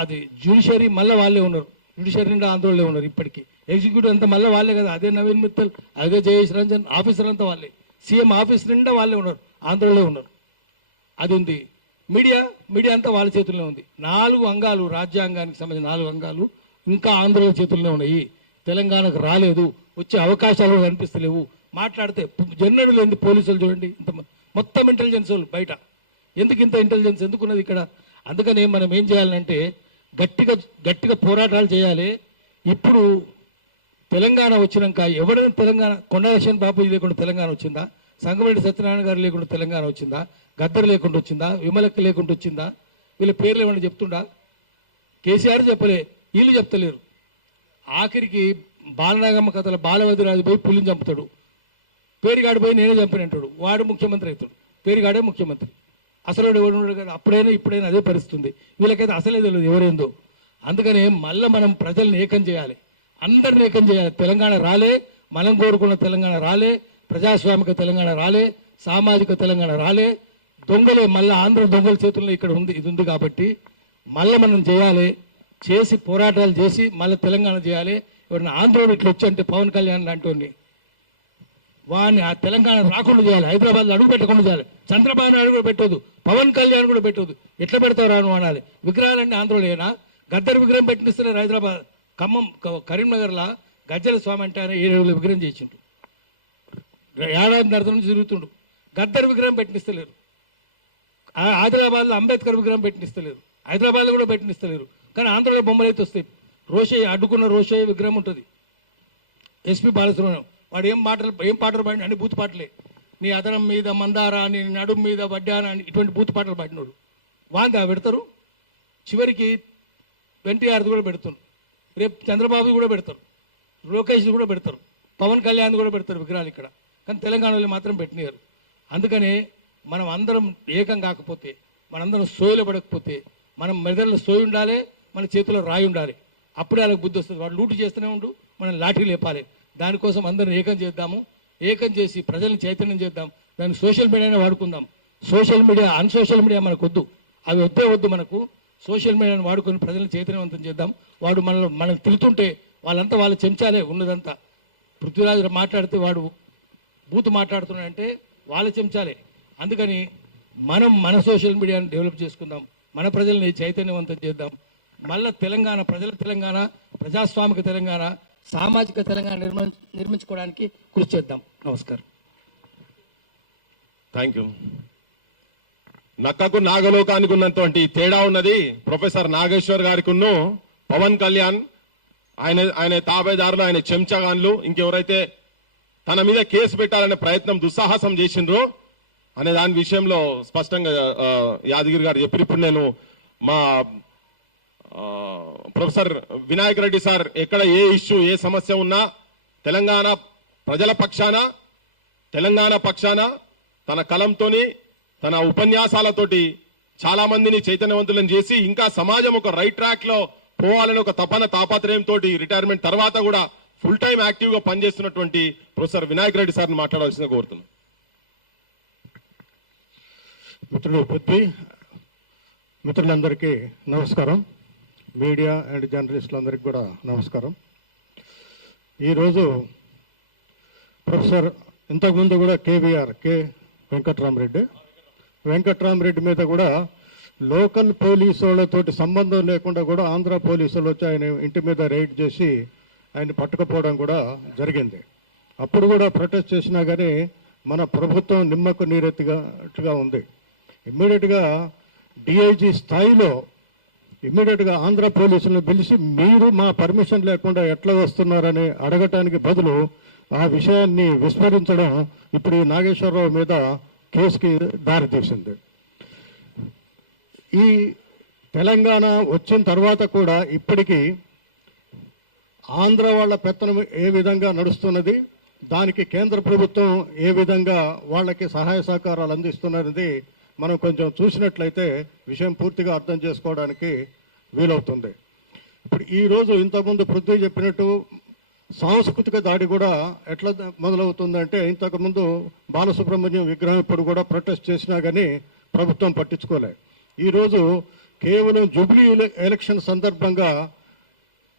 అది జ్యుడిషియరీ మళ్ళీ వాళ్ళే ఉన్నారు, జ్యుడిషియరీ నిండా ఆందోళనలో ఉన్నారు ఇప్పటికీ. ఎగ్జిక్యూటివ్ అంతా మళ్ళీ వాళ్ళే కదా, అదే నవీన్ మిత్తల్, అదే జయేష్ రంజన్, ఆఫీసర్ అంతా వాళ్ళే, సీఎం ఆఫీస్ నిండా వాళ్ళే ఉన్నారు, ఆందోళనలో ఉన్నారు. అది ఉంది. మీడియా అంతా వాళ్ళ చేతుల్లో ఉంది. 4 అంగాలు, రాజ్యాంగానికి సంబంధించిన 4 అంగాలు ఇంకా ఆంధ్రుల చేతుల్లో ఉన్నాయి. తెలంగాణకు రాలేదు, వచ్చే అవకాశాలు కనిపిస్తలేవు. మాట్లాడితే జన్నడు లేని పోలీసులు చూడండి, ఇంత మొత్తం ఇంటెలిజెన్స్ వాళ్ళు బయట. ఎందుకు ఇంత ఇంటెలిజెన్స్ ఎందుకున్నది ఇక్కడ? అందుకనే మనం ఏం చేయాలంటే గట్టిగా పోరాటాలు చేయాలి. ఇప్పుడు తెలంగాణ వచ్చినాక ఎవరైనా తెలంగాణ, కొండలక్ష్మణ్ బాపూజీ లేకుండా తెలంగాణ వచ్చిందా? సంగమరెడ్డి సత్యనారాయణ గారు లేకుండా తెలంగాణ వచ్చిందా? గద్దర్ లేకుండా వచ్చిందా? విమలక్క లేకుండా వచ్చిందా? వీళ్ళ పేర్లు ఏమన్నా చెప్తుండా? కేసీఆర్ చెప్పలే, వీళ్ళు చెప్తలేరు. ఆఖరికి బాలనాగమ్మ కథల బాలవదిరాజు పోయి పులిని చంపుతాడు, పేరుగాడు పోయి నేనే చంపినంటాడు, వాడు ముఖ్యమంత్రి అవుతాడు. పేరుగాడే ముఖ్యమంత్రి, అసలు ఎవడు కదా. అప్పుడైనా ఇప్పుడైనా అదే పరిస్థితుంది. వీళ్ళకైతే అసలే తెలియదు ఎవరేందో. అందుకనే మళ్ళీ మనం ప్రజల్ని ఏకం చేయాలి, అందరిని ఏకం చేయాలి. తెలంగాణ రాలే, మనం కోరుకున్న తెలంగాణ రాలే, ప్రజాస్వామిక తెలంగాణ రాలే, సామాజిక తెలంగాణ రాలే. దొంగలే మళ్ళీ ఆంధ్ర దొంగల చేతుల్లో ఇక్కడ ఉంది, ఇది ఉంది. కాబట్టి మళ్ళీ మనం చేయాలి, చేసి పోరాటాలు చేసి మళ్ళీ తెలంగాణ చేయాలి. ఎవరైనా ఆంధ్రోడు ఇట్లా వచ్చి అంటే పవన్ కళ్యాణ్ లాంటి వాడిని ఆ తెలంగాణ రాకుండా చేయాలి, హైదరాబాద్లో అడుగు పెట్టకుండా చేయాలి. చంద్రబాబు నాయుడు కూడా పెట్టదు, పవన్ కళ్యాణ్ కూడా పెట్టదు. ఎట్లా పెడతావు రాను అనాలి. విగ్రహాలన్నీ ఆంధ్రోలేనా? గద్దర్ విగ్రహం పెట్టినిస్తున్నారు హైదరాబాద్, ఖమ్మం, కరీంనగర్లో గజ్జల స్వామి అంటే ఆయన 7 విగ్రహం చేసిండు, ఏడాది నరత నుంచి తిరుగుతుండు. గద్దర్ విగ్రహం పెట్టినిస్తలేరు. ఆదిలాబాద్లో అంబేద్కర్ విగ్రహం పెట్టినిస్తలేరు, హైదరాబాద్లో కూడా పెట్టినిస్తలేరు. కానీ ఆంధ్రలో బొమ్మలు అయితే వస్తాయి. రోషయ్య అడ్డుకున్న రోషయ్య విగ్రహం ఉంటుంది. ఎస్పీ బాలసుబ్రహ్మణ్యం వాడు ఏం పాటలు పాడిన అన్ని బూత్ పాటలే. నీ అదనం మీద మందారా, నీ నడుము మీద వడ్డానా అని ఇటువంటి బూత్ పాటలు పాడినోడు వాంగా పెడతారు. చివరికి ఎన్టీఆర్ది కూడా పెడుతున్నారు, రేపు చంద్రబాబు కూడా పెడతారు, లోకేష్ కూడా పెడతారు, పవన్ కళ్యాణ్ కూడా పెడతారు విగ్రహాలు ఇక్కడ. కానీ తెలంగాణలో మాత్రం పెట్టినారు. అందుకనే మనం అందరం ఏకం కాకపోతే, మనందరం సోయలు పడకపోతే, మనం మెదడులో సోయి ఉండాలి, మన చేతిలో రాయి ఉండాలి. అప్పుడే వాళ్ళకి బుద్ధి వస్తుంది. వాడు లూటు చేస్తూనే ఉండు, మనం లాఠీ లేపాలి. దానికోసం అందరం ఏకం చేద్దాము, ఏకం చేసి ప్రజల్ని చైతన్యం చేద్దాం. దాన్ని సోషల్ మీడియానే వాడుకుందాం. సోషల్ మీడియా, అన్సోషల్ మీడియా మనకు వద్దు, అవి వద్దు మనకు. సోషల్ మీడియాను వాడుకొని ప్రజలను చైతన్యవంతం చేద్దాం. వాడు మనం తిరుగుతుంటే వాళ్ళంతా వాళ్ళ చెంచాలే ఉన్నదంతా. పృథ్వీరాజు మాట్లాడితే వాడు బూత్ మాట్లాడుతున్నాడంటే వాళ్ళ చెంచాలే. అందుకని మనం మన సోషల్ మీడియాను డెవలప్ చేసుకుందాం, మన ప్రజల్ని చైతన్యవంతం చేద్దాం. మళ్ళా తెలంగాణ, ప్రజల తెలంగాణ, ప్రజాస్వామిక తెలంగాణ, సామాజిక తెలంగాణ నిర్మించుకోవడానికి కృషి చేద్దాం. నమస్కారం. Thank you. నక్కకు నాగలోకానికి ఉన్నటువంటి తేడా ఉన్నది ప్రొఫెసర్ నాగేశ్వర్ గారికి పవన్ కళ్యాణ్, ఆయన తాబేదారులు, ఆయన చెంచగాన్లు, ఇంకెవరైతే తన మీద కేసు పెట్టాలనే ప్రయత్నం, దుస్సాహసం చేసిండ్రో అనే దాని విషయంలో స్పష్టంగా యాదగిరి గారు చెప్పారు. ఇప్పుడు నేను మా ప్రొఫెసర్ వినాయక్ రెడ్డి సార్ ఎక్కడ ఏ ఇష్యూ, ఏ సమస్య ఉన్నా తెలంగాణ ప్రజల పక్షాన, తెలంగాణ పక్షాన తన కలంతోని, తన ఉపన్యాసాలతోటి చాలా మందిని చైతన్యవంతులను చేసి ఇంకా సమాజం ఒక రైట్ ట్రాక్ లో పోవాలని ఒక తాపత్రయంతో రిటైర్మెంట్ తర్వాత కూడా ఫుల్ టైం యాక్టివ్ గా పనిచేస్తున్నటువంటి ప్రొఫెసర్ వినాయక్ రెడ్డి సార్ని మాట్లాడాల్సిందిగా కోరుతున్నాను. మిత్రులందరికీ నమస్కారం. మీడియా అండ్ జర్నలిస్టులందరికీ కూడా నమస్కారం. ఈరోజు ప్రొఫెసర్ ఇంతకుముందు కూడా కె వెంకట్రామరెడ్డి మీద కూడా లోకల్ పోలీసు వాళ్ళతోటి సంబంధం లేకుండా కూడా ఆంధ్ర పోలీసులు వచ్చి ఆయన ఇంటి మీద రైడ్ చేసి ఆయన పట్టుకుపోవడం కూడా జరిగింది. అప్పుడు కూడా ప్రొటెస్ట్ చేసినా కానీ మన ప్రభుత్వం నిమ్మకు నీరెత్తినట్టుగా ఉంది. ఇమ్మీడియట్గా డిఐజీ స్థాయిలో ఇమ్మీడియట్గా ఆంధ్ర పోలీసులను పిలిచి మీరు మా పర్మిషన్ లేకుండా ఎట్లా వస్తున్నారని అడగటానికి బదులు ఆ విషయాన్ని విస్మరించడం ఇప్పుడు ఈ నాగేశ్వరరావు మీద కేసుకి దారితీసింది. ఈ తెలంగాణ వచ్చిన తర్వాత కూడా ఇప్పటికీ ఆంధ్ర వాళ్ళ పెత్తనం ఏ విధంగా నడుస్తున్నది, దానికి కేంద్ర ప్రభుత్వం ఏ విధంగా వాళ్ళకి సహాయ సహకారాలు అందిస్తున్నది మనం కొంచెం చూసినట్లయితే విషయం పూర్తిగా అర్థం చేసుకోవడానికి వీలవుతుంది. ఇప్పుడు ఈరోజు ఇంతకుముందు పృథ్వీ చెప్పినట్టు సాంస్కృతిక దాడి కూడా ఎట్లా మొదలవుతుందంటే, ఇంతకుముందు బాలసుబ్రహ్మణ్యం విగ్రహం ఇప్పుడు కూడా ప్రొటెస్ట్ చేసినా కానీ ప్రభుత్వం పట్టించుకోలే. ఈరోజు కేవలం జూబ్లీ ఎలక్షన్ సందర్భంగా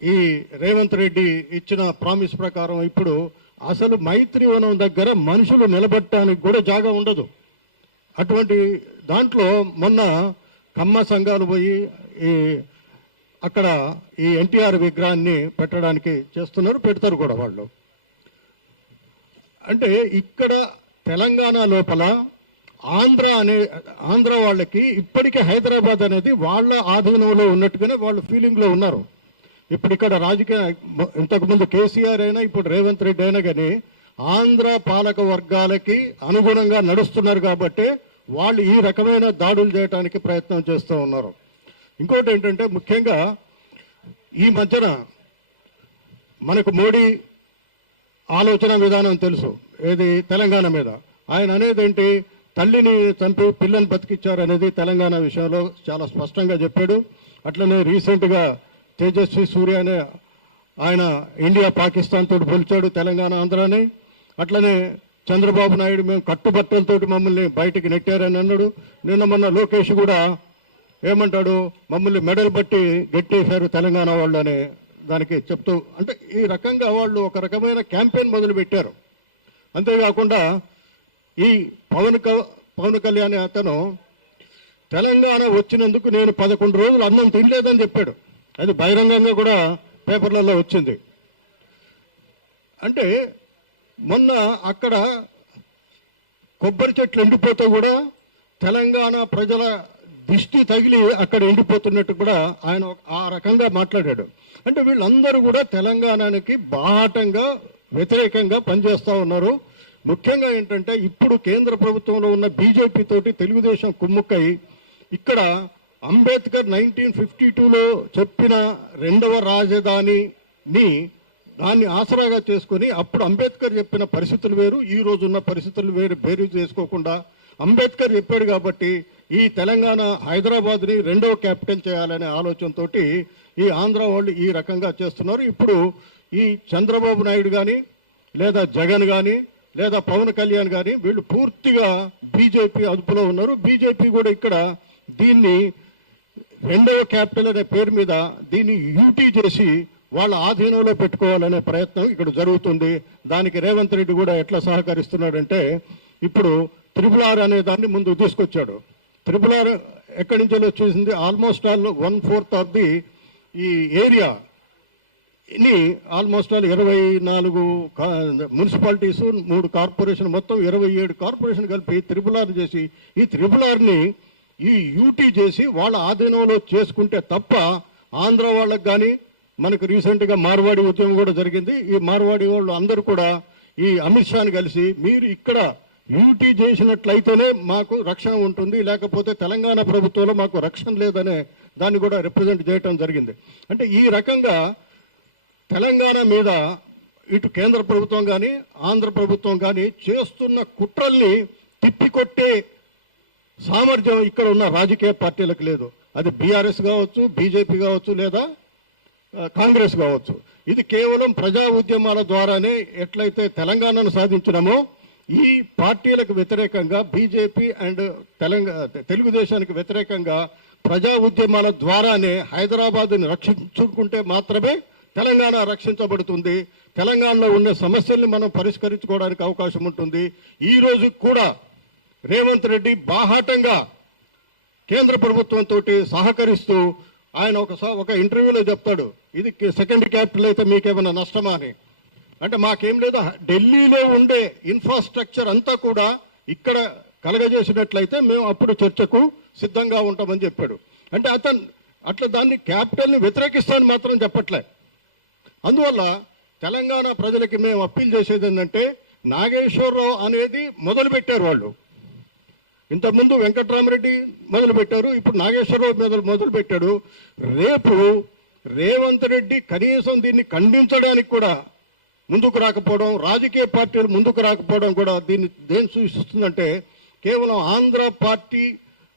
ఈ రేవంత్ రెడ్డి ఇచ్చిన ప్రామిస్ ప్రకారం ఇప్పుడు అసలు మైత్రివనం దగ్గర మనుషులు నిలబడటానికి కూడా జాగా ఉండదు. అటువంటి దాంట్లో మొన్న కమ్మ సంఘాలు పోయి అక్కడ ఈ ఎన్టీఆర్ విగ్రహాన్ని పెట్టడానికి చేస్తున్నారు, పెడతారు కూడా వాళ్ళు. అంటే ఇక్కడ తెలంగాణ లోపల ఆంధ్ర వాళ్ళకి ఇప్పటికే హైదరాబాద్ అనేది వాళ్ళ ఆధీనంలో ఉన్నట్టుగానే వాళ్ళు ఫీలింగ్లో ఉన్నారు. ఇప్పుడు ఇక్కడ రాజకీయ ఇంతకుముందు కేసీఆర్ అయినా ఇప్పుడు రేవంత్ రెడ్డి అయినా కానీ ఆంధ్ర పాలక వర్గాలకి అనుగుణంగా నడుస్తున్నారు కాబట్టి వాళ్ళు ఈ రకమైన దాడులు చేయడానికి ప్రయత్నం చేస్తూ ఉన్నారు. ఇంకోటి ఏంటంటే ముఖ్యంగా ఈ మధ్యన మనకు మోడీ ఆలోచన విధానం తెలుసు, ఏది తెలంగాణ మీద. ఆయన అనేది ఏంటి, తల్లిని చంపి పిల్లని బతికిచ్చారు అనేది తెలంగాణ విషయంలో చాలా స్పష్టంగా చెప్పాడు. అట్లనే రీసెంట్గా తేజస్వి సూర్య అనే ఆయన ఇండియా పాకిస్తాన్ తోటి పోల్చాడు తెలంగాణ ఆంధ్రాని. అట్లనే చంద్రబాబు నాయుడు మేము కట్టుబట్టలతోటి మమ్మల్ని బయటికి నెట్టారని అన్నాడు. నిన్న మొన్న లోకేష్ కూడా ఏమంటాడు, మమ్మల్ని మెడల్ బట్టి గెట్టేశారు తెలంగాణ వాళ్ళు అనే దానికి చెప్తూ, అంటే ఈ రకంగా వాళ్ళు ఒక రకమైన క్యాంపెయిన్ మొదలు పెట్టారు. అంతేకాకుండా ఈ పవన్ కళ్యాణ్ అతను తెలంగాణ వచ్చినందుకు నేను 11 రోజులు అన్నం తినలేదని చెప్పాడు. అది బహిరంగంగా కూడా పేపర్లలో వచ్చింది. అంటే మొన్న అక్కడ కొబ్బరి చెట్లు ఎండిపోతే కూడా తెలంగాణ ప్రజల దిష్టి తగిలి అక్కడ ఎండిపోతున్నట్టు కూడా ఆయన ఆ రకంగా మాట్లాడాడు. అంటే వీళ్ళందరూ కూడా తెలంగాణకి బాహాటంగా వ్యతిరేకంగా పనిచేస్తూ ఉన్నారు. ముఖ్యంగా ఏంటంటే ఇప్పుడు కేంద్ర ప్రభుత్వంలో ఉన్న బీజేపీ తోటి తెలుగుదేశం కుమ్ముక్కై ఇక్కడ అంబేద్కర్ 1952లో చెప్పిన 2వ రాజధానిని దాన్ని ఆసరాగా చేసుకుని అప్పుడు అంబేద్కర్ చెప్పిన పరిస్థితులు వేరు, ఈ రోజు ఉన్న పరిస్థితులు వేరు, బేరు చేసుకోకుండా అంబేద్కర్ చెప్పాడు కాబట్టి ఈ తెలంగాణ హైదరాబాద్ని 2వ క్యాపిటల్ చేయాలనే ఆలోచనతో ఈ ఆంధ్ర వాళ్ళు ఈ రకంగా చేస్తున్నారు. ఇప్పుడు ఈ చంద్రబాబు నాయుడు కానీ లేదా జగన్ కానీ లేదా పవన్ కళ్యాణ్ కానీ వీళ్ళు పూర్తిగా బీజేపీ అదుపులో ఉన్నారు. బీజేపీ కూడా ఇక్కడ దీన్ని 2వ క్యాపిటల్ అనే పేరు మీద దీన్ని యూటీ చేసి వాళ్ళ ఆధీనంలో పెట్టుకోవాలనే ప్రయత్నం ఇక్కడ జరుగుతుంది. దానికి రేవంత్ రెడ్డి కూడా ఎట్లా సహకరిస్తున్నాడంటే ఇప్పుడు త్రిపుల్ అనే దాన్ని ముందు తీసుకొచ్చాడు. త్రిపుల్ ఎక్కడి నుంచి వచ్చేసింది, ఆల్మోస్ట్ ఆల్ 1/4 ఆఫ్ ది ఈ ఏరియా ఇన్ని ఆల్మోస్ట్ ఆల్ 24 మున్సిపాలిటీస్, 3 కార్పొరేషన్, మొత్తం 27 కార్పొరేషన్ కలిపి త్రిపుల్ చేసి ఈ త్రిపుల్ ని ఈ యూటీ చేసి వాళ్ళ ఆధీనంలో చేసుకుంటే తప్ప ఆంధ్ర వాళ్ళకి కానీ, మనకు రీసెంట్గా మార్వాడి ఉద్యమం కూడా జరిగింది. ఈ మార్వాడి వాళ్ళు అందరూ కూడా ఈ అమిత్ షాని కలిసి మీరు ఇక్కడ యూటీ చేసినట్లయితేనే మాకు రక్షణ ఉంటుంది, లేకపోతే తెలంగాణ ప్రభుత్వంలో మాకు రక్షణ లేదనే దాన్ని కూడా రిప్రజెంట్ చేయటం జరిగింది. అంటే ఈ రకంగా తెలంగాణ మీద ఇటు కేంద్ర ప్రభుత్వం కానీ ఆంధ్ర ప్రభుత్వం కానీ చేస్తున్న కుట్రల్ని తిప్పికొట్టే సామర్థ్యం ఇక్కడ ఉన్న రాజకీయ పార్టీలకు లేదు. అది బీఆర్ఎస్ కావచ్చు, బీజేపీ కావచ్చు, లేదా కాంగ్రెస్ కావచ్చు. ఇది కేవలం ప్రజా ఉద్యమాల ద్వారానే ఎట్లయితే తెలంగాణను సాధించినామో ఈ పార్టీలకు వ్యతిరేకంగా బీజేపీ అండ్ తెలుగుదేశానికి వ్యతిరేకంగా ప్రజా ఉద్యమాల ద్వారానే హైదరాబాద్ని రక్షించుకుంటే మాత్రమే తెలంగాణ రక్షించబడుతుంది. తెలంగాణలో ఉన్న సమస్యల్ని మనం పరిష్కరించుకోవడానికి అవకాశం ఉంటుంది. ఈ రోజు కూడా రేవంత్ రెడ్డి బాహాటంగా కేంద్ర ప్రభుత్వంతో సహకరిస్తూ ఆయన ఒక ఇంటర్వ్యూలో చెప్తాడు, ఇది సెకండ్ క్యాపిటల్ అయితే మీకేమైనా నష్టమా అని. అంటే మాకేం లేదు, ఢిల్లీలో ఉండే ఇన్ఫ్రాస్ట్రక్చర్ అంతా కూడా ఇక్కడ కలగజేసినట్లయితే మేము అప్పుడు చర్చకు సిద్ధంగా ఉంటామని చెప్పాడు. అంటే అతను అట్లా దాన్ని క్యాపిటల్ని వ్యతిరేకిస్తానని మాత్రం చెప్పట్లే. అందువల్ల తెలంగాణ ప్రజలకి మేము అప్పీల్ చేసేది ఏంటంటే నాగేశ్వరరావు అనేది మొదలుపెట్టారు వాళ్ళు. ఇంతకుముందు వెంకట్రామరెడ్డి మొదలుపెట్టారు, ఇప్పుడు నాగేశ్వరరావు మొదలుపెట్టాడు. రేపు రేవంత్ రెడ్డి కనీసం దీన్ని ఖండించడానికి కూడా ముందుకు రాకపోవడం, రాజకీయ పార్టీలు ముందుకు రాకపోవడం కూడా దేని సూచిస్తుందంటే కేవలం ఆంధ్ర పార్టీ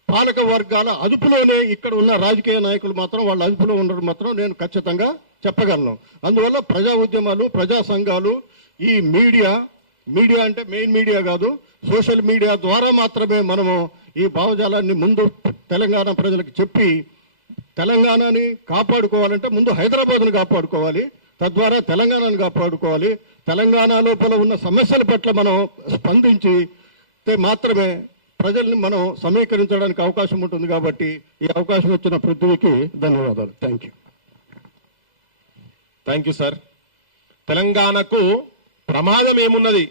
పాలక వర్గాల అదుపులోనే ఇక్కడ ఉన్న రాజకీయ నాయకులు మాత్రం వాళ్ళ అదుపులో ఉండడం మాత్రం నేను ఖచ్చితంగా చెప్పగలను. అందువల్ల ప్రజా ఉద్యమాలు, ప్రజా సంఘాలు, ఈ మీడియా అంటే మెయిన్ మీడియా కాదు, సోషల్ మీడియా ద్వారా మాత్రమే మనము ఈ భావజాలాన్ని ముందు తెలంగాణ ప్రజలకు చెప్పి తెలంగాణని కాపాడుకోవాలంటే ముందు హైదరాబాద్ను కాపాడుకోవాలి, తద్వారా తెలంగాణను కాపాడుకోవాలి. తెలంగాణ లోపల ఉన్న సమస్యల పట్ల మనం స్పందించి మాత్రమే ప్రజల్ని మనం సమీకరించడానికి అవకాశం ఉంటుంది. కాబట్టి ఈ అవకాశం ఇచ్చిన పృథ్వీకి ధన్యవాదాలు. Thank you. Thank you sir. తెలంగాణకు ప్రమాదం ఏమున్నది?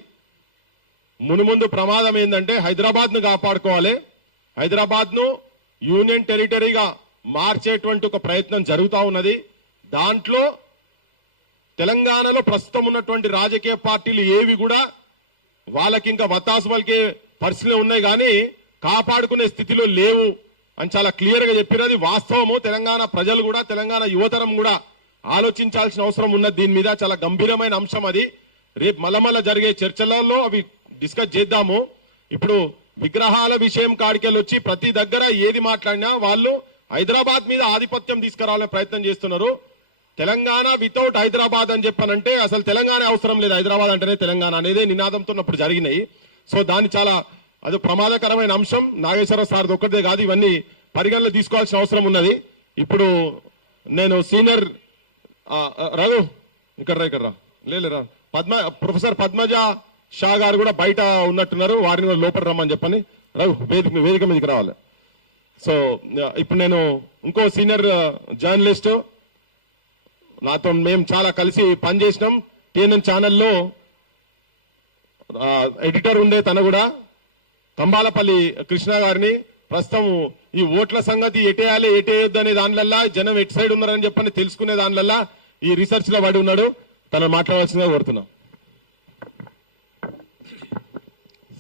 మునుముందు ప్రమాదం ఏంటంటే హైదరాబాద్ను కాపాడుకోవాలి. హైదరాబాద్ను యూనియన్ టెరిటరీగా మార్చేటువంటి ఒక ప్రయత్నం జరుగుతూ ఉన్నది. దాంట్లో తెలంగాణలో ప్రస్తుతం ఉన్నటువంటి రాజకీయ పార్టీలు ఏవి కూడా వాళ్ళకి ఇంకా వత్తాసు పలికే పరిస్థితులు ఉన్నాయి, కానీ కాపాడుకునే స్థితిలో లేవు అని చాలా క్లియర్ గా చెప్పారు. అది వాస్తవము. తెలంగాణ ప్రజలు కూడా, తెలంగాణ యువతరం కూడా ఆలోచించాల్సిన అవసరం ఉన్నది. దీని మీద చాలా గంభీరమైన అంశం అది. రేపు మళ్ళమల్ల జరిగే చర్చలలో అవి డిస్కస్ చేద్దాము. ఇప్పుడు విగ్రహాల విషయం కాడికెళ్ళి వచ్చి ప్రతి దగ్గర ఏది మాట్లాడినా వాళ్ళు హైదరాబాద్ మీద ఆధిపత్యం తీసుకురావాలనే ప్రయత్నం చేస్తున్నారు. తెలంగాణ వితౌట్ హైదరాబాద్ అని చెప్పానంటే అసలు తెలంగాణ అవసరం లేదు, హైదరాబాద్ అంటేనే తెలంగాణ అనేది నినాదంతో అప్పుడు జరిగినాయి. సో దాన్ని చాలా అది ప్రమాదకరమైన అంశం. నాగేశ్వరరావు సార్ ఒక్కటే కాదు, ఇవన్నీ పరిగణలో తీసుకోవాల్సిన అవసరం ఉన్నది. ఇప్పుడు నేను సీనియర్ రఘు ఇక్కడ లేరా ప్రొఫెసర్ పద్మజ షా గారు కూడా బయట ఉన్నట్టున్నారు, వారిని కూడా లోపల రమ్మని చెప్పని. రఘు వేదిక మీదకి రావాలి. సో ఇప్పుడు నేను ఇంకో సీనియర్ జర్నలిస్ట్, నాతో మేము చాలా కలిసి పనిచేసినాం. టీఎన్ఎన్ ఛానల్లో ఎడిటర్ ఉండే తను కూడా, కంబాలపల్లి కృష్ణ గారిని, ప్రస్తుతం ఈ ఓట్ల సంగతి ఎటేయాలి ఎటేయొద్దు అనే దానిలల్లా జనం ఎటు సైడ్ ఉన్నారని చెప్పని తెలుసుకునే దానిలల్లా ఈ రీసెర్చ్ లో పడి ఉన్నాడు. తను మాట్లాడాల్సిందిగా కోరుతున్నాం.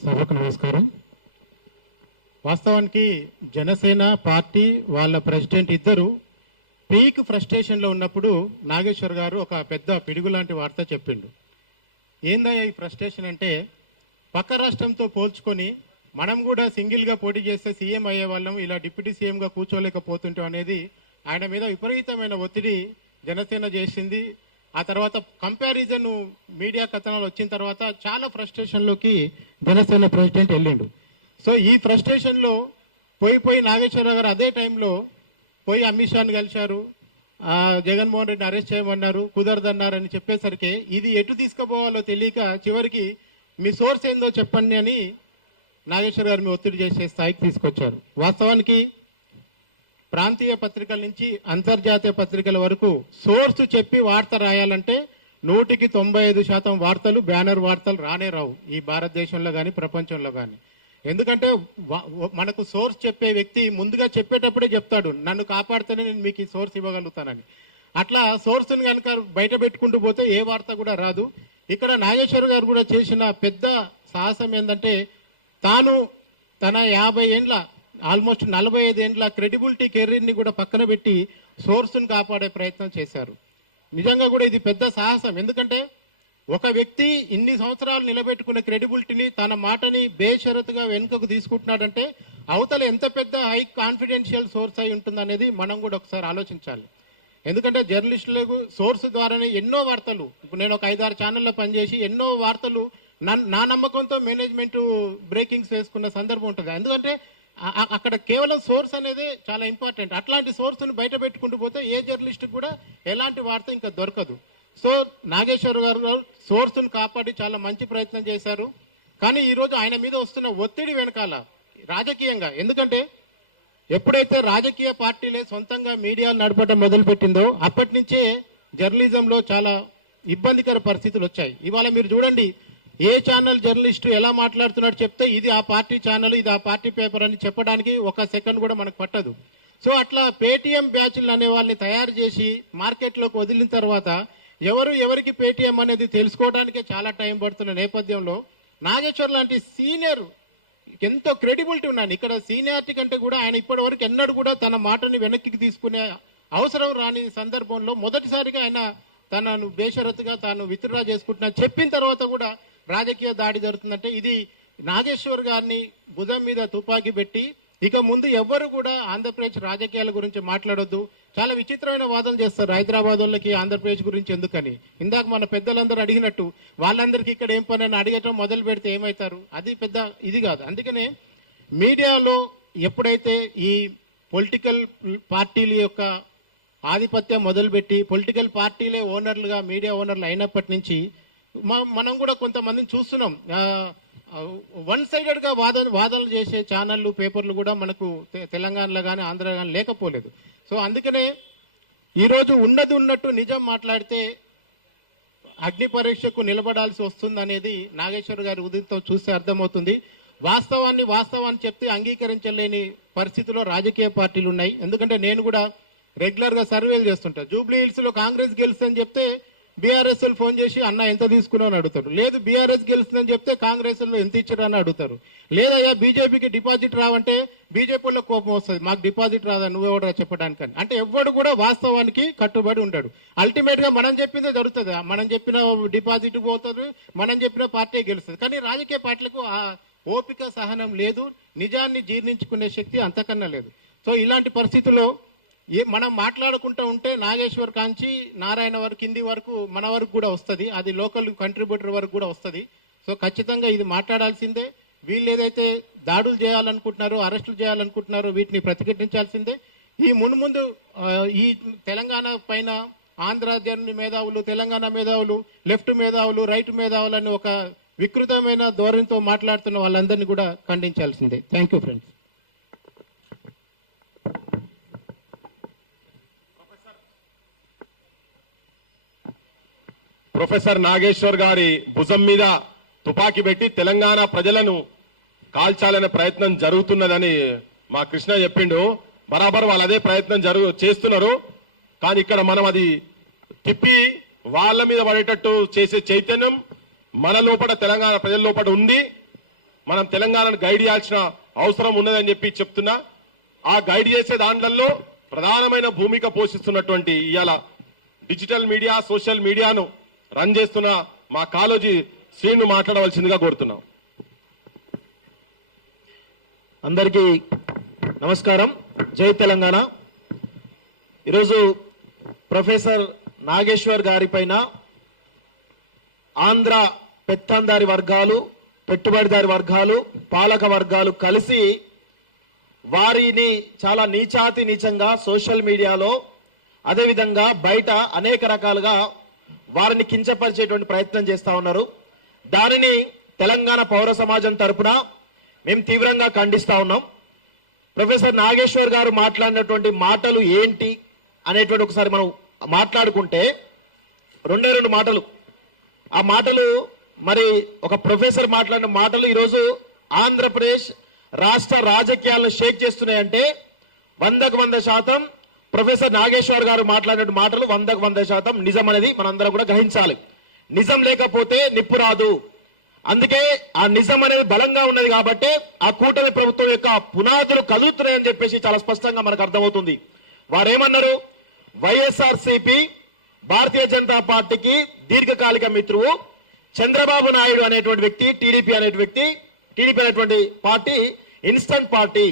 సభకు నమస్కారం. వాస్తవానికి జనసేన పార్టీ వాళ్ళ ప్రెసిడెంట్ ఇద్దరు పీక్ ఫ్రస్ట్రేషన్లో ఉన్నప్పుడు నాగేశ్వర్ గారు ఒక పెద్ద పిడుగు లాంటి వార్త చెప్పిండు. ఏందయ్యా ఈ ఫ్రస్ట్రేషన్ అంటే, పక్క రాష్ట్రంతో పోల్చుకొని మనం కూడా సింగిల్గా పోటీ చేస్తే సీఎం అయ్యే వాళ్ళం, ఇలా డిప్యూటీ సీఎంగా కూర్చోలేకపోతుంటాం అనేది ఆయన మీద విపరీతమైన ఒత్తిడి జనసేన చేసింది. ఆ తర్వాత కంపారిజన్ మీడియా కథనాలు వచ్చిన తర్వాత చాలా ఫ్రస్ట్రేషన్లోకి జనసేన ప్రెసిడెంట్ వెళ్ళిండు. సో ఈ ఫ్రస్ట్రేషన్లో పోయి నాగేశ్వరరావు గారు అదే టైంలో పోయి అమిత్ షాని కలిశారు, జగన్మోహన్ రెడ్డిని అరెస్ట్ చేయమన్నారు, కుదరదన్నారని చెప్పేసరికి ఇది ఎటు తీసుకుపోవాలో తెలియక చివరికి మీ సోర్స్ ఏందో చెప్పండి అని నాగేశ్వర్ గారు మీ ఒత్తిడి చేసే స్థాయికి తీసుకొచ్చారు. వాస్తవానికి ప్రాంతీయ పత్రికల నుంచి అంతర్జాతీయ పత్రికల వరకు సోర్సు చెప్పి వార్త రాయాలంటే 100% వార్తలు బ్యానర్ వార్తలు రానే రావు ఈ భారతదేశంలో కానీ ప్రపంచంలో కానీ. ఎందుకంటే మనకు సోర్స్ చెప్పే వ్యక్తి ముందుగా చెప్పేటప్పుడే చెప్తాడు, నన్ను కాపాడితేనే నేను మీకు ఈ సోర్స్ ఇవ్వగలుగుతానని. అట్లా సోర్స్ని కనుక బయట పెట్టుకుంటూ పోతే ఏ వార్త కూడా రాదు. ఇక్కడ నాగేశ్వర గారు కూడా చేసిన పెద్ద సాహసం ఏంటంటే, తాను తన 50 ఏండ్ల ఆల్మోస్ట్ 45 ఏండ్ల క్రెడిబిలిటీ కెరీర్ని కూడా పక్కన పెట్టి సోర్స్ను కాపాడే ప్రయత్నం చేశారు. నిజంగా కూడా ఇది పెద్ద సాహసం. ఎందుకంటే ఒక వ్యక్తి ఇన్ని సంవత్సరాలు నిలబెట్టుకున్న క్రెడిబిలిటీని, తన మాటని బేషరతుగా వెనుకకు తీసుకుంటున్నాడంటే అవతల ఎంత పెద్ద హై కాన్ఫిడెన్షియల్ సోర్స్ అయి ఉంటుందనేది మనం కూడా ఒకసారి ఆలోచించాలి. ఎందుకంటే జర్నలిస్టులకు సోర్స్ ద్వారానే ఎన్నో వార్తలు, ఇప్పుడు నేను ఒక 5-6 ఛానల్లో పనిచేసి ఎన్నో వార్తలు నా నమ్మకంతో మేనేజ్మెంట్ బ్రేకింగ్స్ వేసుకున్న సందర్భం ఉంటుంది. ఎందుకంటే అక్కడ కేవలం సోర్స్ అనేది చాలా ఇంపార్టెంట్. అట్లాంటి సోర్స్ను బయట పెట్టుకుంటూ పోతే ఏ జర్నలిస్ట్ కూడా ఎలాంటి వార్త ఇంకా దొరకదు. సో నాగేశ్వర్ గారు సోర్స్ను కాపాడి చాలా మంచి ప్రయత్నం చేశారు. కానీ ఈరోజు ఆయన మీద వస్తున్న ఒత్తిడి వెనకాల రాజకీయంగా, ఎందుకంటే ఎప్పుడైతే రాజకీయ పార్టీలే సొంతంగా మీడియా నడపడం మొదలుపెట్టిందో అప్పటి నుంచే జర్నలిజంలో చాలా ఇబ్బందికర పరిస్థితులు వచ్చాయి. ఇవాళ మీరు చూడండి, ఏ ఛానల్ జర్నలిస్టు ఎలా మాట్లాడుతున్నాడు చెప్తే ఇది ఆ పార్టీ ఛానల్, ఇది ఆ పార్టీ పేపర్ అని చెప్పడానికి ఒక సెకండ్ కూడా మనకు పట్టదు. సో అట్లా పేటీఎం బ్యాచ్లు అనే వాళ్ళని తయారు చేసి మార్కెట్లోకి వదిలిన తర్వాత ఎవరికి పేటీఎం అనేది తెలుసుకోవడానికే చాలా టైం పడుతున్న నేపథ్యంలో నాగేశ్వర్ లాంటి సీనియర్ ఎంతో క్రెడిబిలిటీ ఉన్నాను. ఇక్కడ సీనియారిటీ కంటే కూడా ఆయన ఇప్పటి వరకు ఎన్నడూ కూడా తన మాటని వెనక్కి తీసుకునే అవసరం రాని సందర్భంలో మొదటిసారిగా ఆయన తనను బేషరతుగా తాను విత్డ్రా చేసుకుంటున్నా చెప్పిన తర్వాత కూడా రాజకీయ దాడి జరుగుతుందంటే ఇది నాగేశ్వర్ గారిని భుజం మీద తుపాకీ పెట్టి ఇక ముందు ఎవ్వరు కూడా ఆంధ్రప్రదేశ్ రాజకీయాల గురించి మాట్లాడొద్దు. చాలా విచిత్రమైన వాదనలు చేస్తారు హైదరాబాద్ వాళ్ళకి ఆంధ్రప్రదేశ్ గురించి ఎందుకని. ఇందాక మన పెద్దలందరూ అడిగినట్టు వాళ్ళందరికీ ఇక్కడ ఏం పని అని అడిగటం మొదలు పెడితే ఏమవుతారు, అది పెద్ద ఇది కాదు. అందుకనే మీడియాలో ఎప్పుడైతే ఈ పొలిటికల్ పార్టీల యొక్క ఆధిపత్యం మొదలుపెట్టి పొలిటికల్ పార్టీలే ఓనర్లుగా మీడియా ఓనర్లు అయినప్పటి నుంచి మనం కూడా కొంతమందిని చూస్తున్నాం. వన్ సైడెడ్గా వాదనలు చేసే ఛానళ్ళు పేపర్లు కూడా మనకు తెలంగాణలో కానీ ఆంధ్రలో కానీ లేకపోలేదు. సో అందుకనే ఈరోజు ఉన్నది ఉన్నట్టు నిజం మాట్లాడితే అగ్ని పరీక్షకు నిలబడాల్సి వస్తుంది అనేది నాగేశ్వర్ గారి ఉదయంతో చూస్తే అర్థమవుతుంది. వాస్తవాన్ని చెప్తే అంగీకరించలేని పరిస్థితిలో రాజకీయ పార్టీలు ఉన్నాయి. ఎందుకంటే నేను కూడా రెగ్యులర్గా సర్వేలు చేస్తుంటా. జూబ్లీ హిల్స్లో కాంగ్రెస్ గెలుస్తుందని చెప్తే బీఆర్ఎస్ ఫోన్ చేసి అన్న ఎంత తీసుకున్నావు అని అడుగుతారు. లేదు బీఆర్ఎస్ గెలుస్తుందని చెప్తే కాంగ్రెస్ ఎంత ఇచ్చారు అని అడుగుతారు. లేదయ్యా బీజేపీకి డిపాజిట్ రావంటే బీజేపీలో కోపం వస్తుంది, మాకు డిపాజిట్ రాదా నువ్వెవడరా చెప్పడానికని. అంటే ఎవ్వడు కూడా వాస్తవానికి కట్టుబడి ఉంటాడు. అల్టిమేట్ గా మనం చెప్పిందే జరుగుతుంది. మనం చెప్పిన డిపాజిట్ పోతుంది, మనం చెప్పిన పార్టీ గెలుస్తుంది. కానీ రాజకీయ పార్టీలకు ఆ ఓపిక సహనం లేదు, నిజాన్ని జీర్ణించుకునే శక్తి అంతకన్నా లేదు. సో ఇలాంటి పరిస్థితుల్లో మనం మాట్లాడుకుంటూ ఉంటే నాగేశ్వర్ కాంచి నారాయణ వరకు కింది వరకు మన వరకు కూడా వస్తుంది, అది లోకల్ కంట్రిబ్యూటర్ వరకు కూడా వస్తుంది. సో ఖచ్చితంగా ఇది మాట్లాడాల్సిందే. వీళ్ళు ఏదైతే దాడులు చేయాలనుకుంటున్నారో అరెస్టులు చేయాలనుకుంటున్నారో వీటిని ప్రతిఘటించాల్సిందే. ఈ మున్ముందు ఈ తెలంగాణ పైన ఆంధ్ర మేధావులు, తెలంగాణ మేధావులు, లెఫ్ట్ మేధావులు, రైట్ మేధావులు అని ఒక వికృతమైన ధోరణితో మాట్లాడుతున్న వాళ్ళందరినీ కూడా ఖండించాల్సిందే. Thank you friends. Professor Nageshwar గారి భుజం మీద తుపాకీ పెట్టి తెలంగాణ ప్రజలను కాల్చాలనే ప్రయత్నం జరుగుతున్నదని మా కృష్ణ చెప్పిండు. బరాబర్ వాళ్ళు అదే ప్రయత్నం చేస్తున్నారు. కానీ ఇక్కడ మనం అది తిప్పి వాళ్ళ మీద పడేటట్టు చేసే చైతన్యం మన లోపల తెలంగాణ ప్రజల లోపల ఉంది. మనం తెలంగాణను గైడ్ చేయాల్సిన అవసరం ఉన్నదని చెప్పి చెప్తున్నా. ఆ గైడ్ చేసే దాంట్లో ప్రధానమైన భూమిక పోషిస్తున్నటువంటి ఇవాళ డిజిటల్ మీడియా, సోషల్ మీడియాను రన్ చేస్తున్న మా కాళోజీ శ్రీను మాట్లాడవలసిందిగా కోరుతున్నాం. అందరికీ నమస్కారం. జై తెలంగాణ. ఈరోజు ప్రొఫెసర్ నాగేశ్వర్ గారి పైన ఆంధ్ర పెత్తందారి వర్గాలు, పెట్టుబడిదారి వర్గాలు, పాలక వర్గాలు కలిసి వారిని చాలా నీచంగా సోషల్ మీడియాలో అదేవిధంగా బయట అనేక రకాలుగా వారిని కించపరిచేటువంటి ప్రయత్నం చేస్తా ఉన్నారు. దానిని తెలంగాణ పౌర సమాజం తరపున మేము తీవ్రంగా ఖండిస్తా ఉన్నాం. ప్రొఫెసర్ నాగేశ్వర్ గారు మాట్లాడినటువంటి మాటలు ఏంటి అనేటువంటి ఒకసారి మనం మాట్లాడుకుంటే రెండు మాటలు. ఆ మాటలు మరి ఒక ప్రొఫెసర్ మాట్లాడిన మాటలు ఈరోజు ఆంధ్రప్రదేశ్ రాష్ట్ర రాజకీయాలను షేక్ చేస్తున్నాయంటే 100% ప్రొఫెసర్ నాగేశ్వర్ గారు మాట్లాడిన మాటలు 100% నిజం అనేది మనందరం కూడా గ్రహించాలి. నిజం లేకపోతే నిప్పు రాదు. అందుకే ఆ నిజం అనేది బలంగా ఉన్నది కాబట్టి ఆ కూటమి ప్రభుత్వం యొక్క పునాదులు కదులుతున్నాయని చెప్పేసి చాలా స్పష్టంగా మనకు అర్థమవుతుంది. వారేమన్నారు? వైఎస్ఆర్సీపీ భారతీయ జనతా పార్టీకి దీర్ఘకాలిక మిత్రువు చంద్రబాబు నాయుడు అనేటువంటి వ్యక్తి, టీడీపీ అనేటువంటి పార్టీ ఇన్స్టంట్ పార్టీ.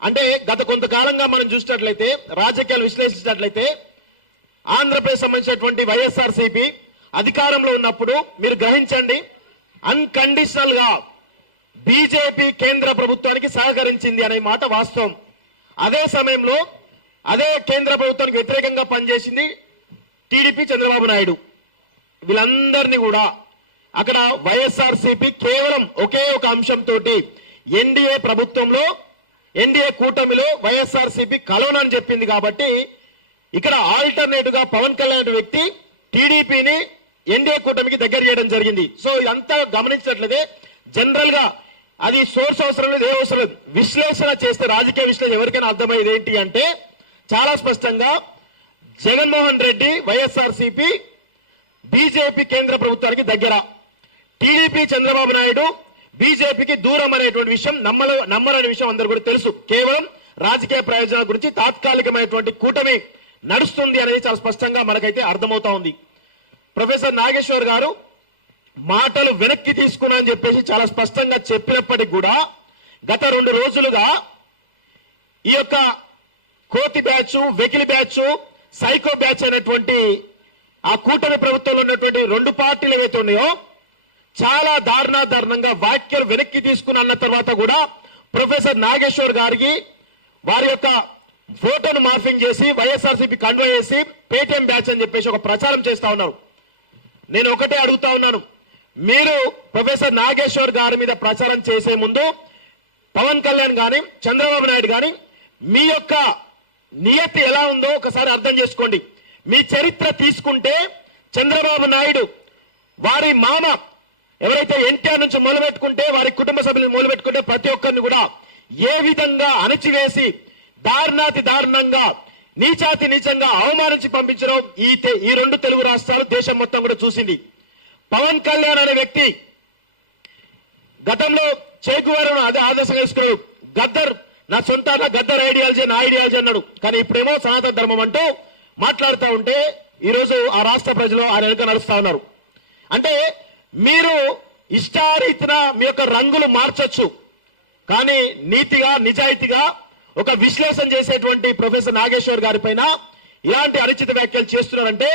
అంటే గత కొంతకాలంగా మనం చూసినట్లయితే, రాజకీయాలు విశ్లేషించినట్లయితే ఆంధ్రప్రదేశ్ సంబంధించినటువంటి వైఎస్ఆర్సీపీ అధికారంలో ఉన్నప్పుడు మీరు గ్రహించండి, అన్కండిషనల్ గా బీజేపీ కేంద్ర ప్రభుత్వానికి సహకరించింది అనే మాట వాస్తవం. అదే సమయంలో అదే కేంద్ర ప్రభుత్వానికి వ్యతిరేకంగా పనిచేసింది టీడీపీ, చంద్రబాబు నాయుడు. వీళ్ళందరినీ కూడా అక్కడ వైఎస్ఆర్సీపీ కేవలం ఒకే ఒక అంశంతో ఎన్డీఏ ప్రభుత్వంలో, ఎన్డీఏ కూటమిలో వైఎస్ఆర్సీపీ కలవనని చెప్పింది కాబట్టి ఇక్కడ ఆల్టర్నేటివ్ గా పవన్ కళ్యాణ్ వ్యక్తి టీడీపీని ఎన్డీఏ కూటమికి దగ్గర చేయడం జరిగింది. సో ఇదంతా గమనించినట్లయితే జనరల్ గా అది సోర్స్ అవసరం లేదు, ఏ అవసరం లేదు. విశ్లేషణ చేస్తే, రాజకీయ విశ్లేషణ ఎవరికైనా అర్థమయ్యేది ఏంటి అంటే చాలా స్పష్టంగా జగన్మోహన్ రెడ్డి వైఎస్ఆర్సీపీ బీజేపీ కేంద్ర ప్రభుత్వానికి దగ్గర, టీడీపీ చంద్రబాబు నాయుడు బీజేపీకి దూరం అనేటువంటి విషయం నమ్మరనే విషయం అందరూ కూడా తెలుసు. కేవలం రాజకీయ ప్రయోజనాల గురించి తాత్కాలికమైనటువంటి కూటమి నడుస్తుంది అనేది చాలా స్పష్టంగా మనకైతే అర్థమవుతా ఉంది. ప్రొఫెసర్ నాగేశ్వర్ గారు మాటలు వెనక్కి తీసుకున్నా అని చెప్పేసి చాలా స్పష్టంగా చెప్పినప్పటికీ కూడా గత 2 రోజులుగా ఈ యొక్క కోతి బ్యాచ్, వెకిలి బ్యాచ్, సైకో బ్యాచ్ అనేటువంటి ఆ కూటమి ప్రభుత్వంలో ఉన్నటువంటి 2 పార్టీలు ఏవైతే ఉన్నాయో చాలా దారుణంగా వ్యాఖ్యలు వెనక్కి తీసుకుని అన్న తర్వాత కూడా ప్రొఫెసర్ నాగేశ్వర్ గారికి వారి యొక్క ఫోటోను మార్ఫింగ్ చేసి వైఎస్ఆర్సీపీ కండువా చేసి పేటీఎం బ్యాచ్ అని చెప్పేసి ఒక ప్రచారం చేస్తా ఉన్నారు. నేను ఒకటే అడుగుతా ఉన్నాను, మీరు ప్రొఫెసర్ నాగేశ్వర్ గారి మీద ప్రచారం చేసే ముందు పవన్ కళ్యాణ్ గాని చంద్రబాబు నాయుడు గాని మీ యొక్క నియతి ఎలా ఉందో ఒకసారి అర్థం చేసుకోండి. మీ చరిత్ర తీసుకుంటే చంద్రబాబు నాయుడు వారి మామ ఎవరైతే ఎన్టీఆర్ నుంచి మొదలుపెట్టుకుంటే వారి కుటుంబ సభ్యులను మొదలుపెట్టుకుంటే ప్రతి ఒక్కరిని కూడా ఏ విధంగా అణచివేసి దారుణాతి దారుణంగా నీచాతి నీచంగా అవమానించి పంపించడం ఈ రెండు తెలుగు రాష్ట్రాలు దేశం మొత్తం కూడా చూసింది. పవన్ కళ్యాణ్ అనే వ్యక్తి గతంలో చేకువారును అదే ఆదర్శంగా తీసుకున్నాడు. గద్దర్ నా సొంత గద్దర్ ఐడియాలజీ నా ఐడియాలజీ అన్నాడు. కానీ ఇప్పుడేమో సనాతన ధర్మం అంటూ మాట్లాడుతూ ఉంటే ఈరోజు ఆ రాష్ట్ర ప్రజలు ఆయన వెనుక నడుస్తా ఉన్నారు. అంటే మీరు ఇష్టారీతిన మీ యొక్క రంగులు మార్చొచ్చు, కానీ నీతిగా నిజాయితీగా ఒక విశ్లేషణ చేసేటువంటి ప్రొఫెసర్ నాగేశ్వర్ గారి పైన ఇలాంటి అనుచిత వ్యాఖ్యలు చేస్తున్నారంటే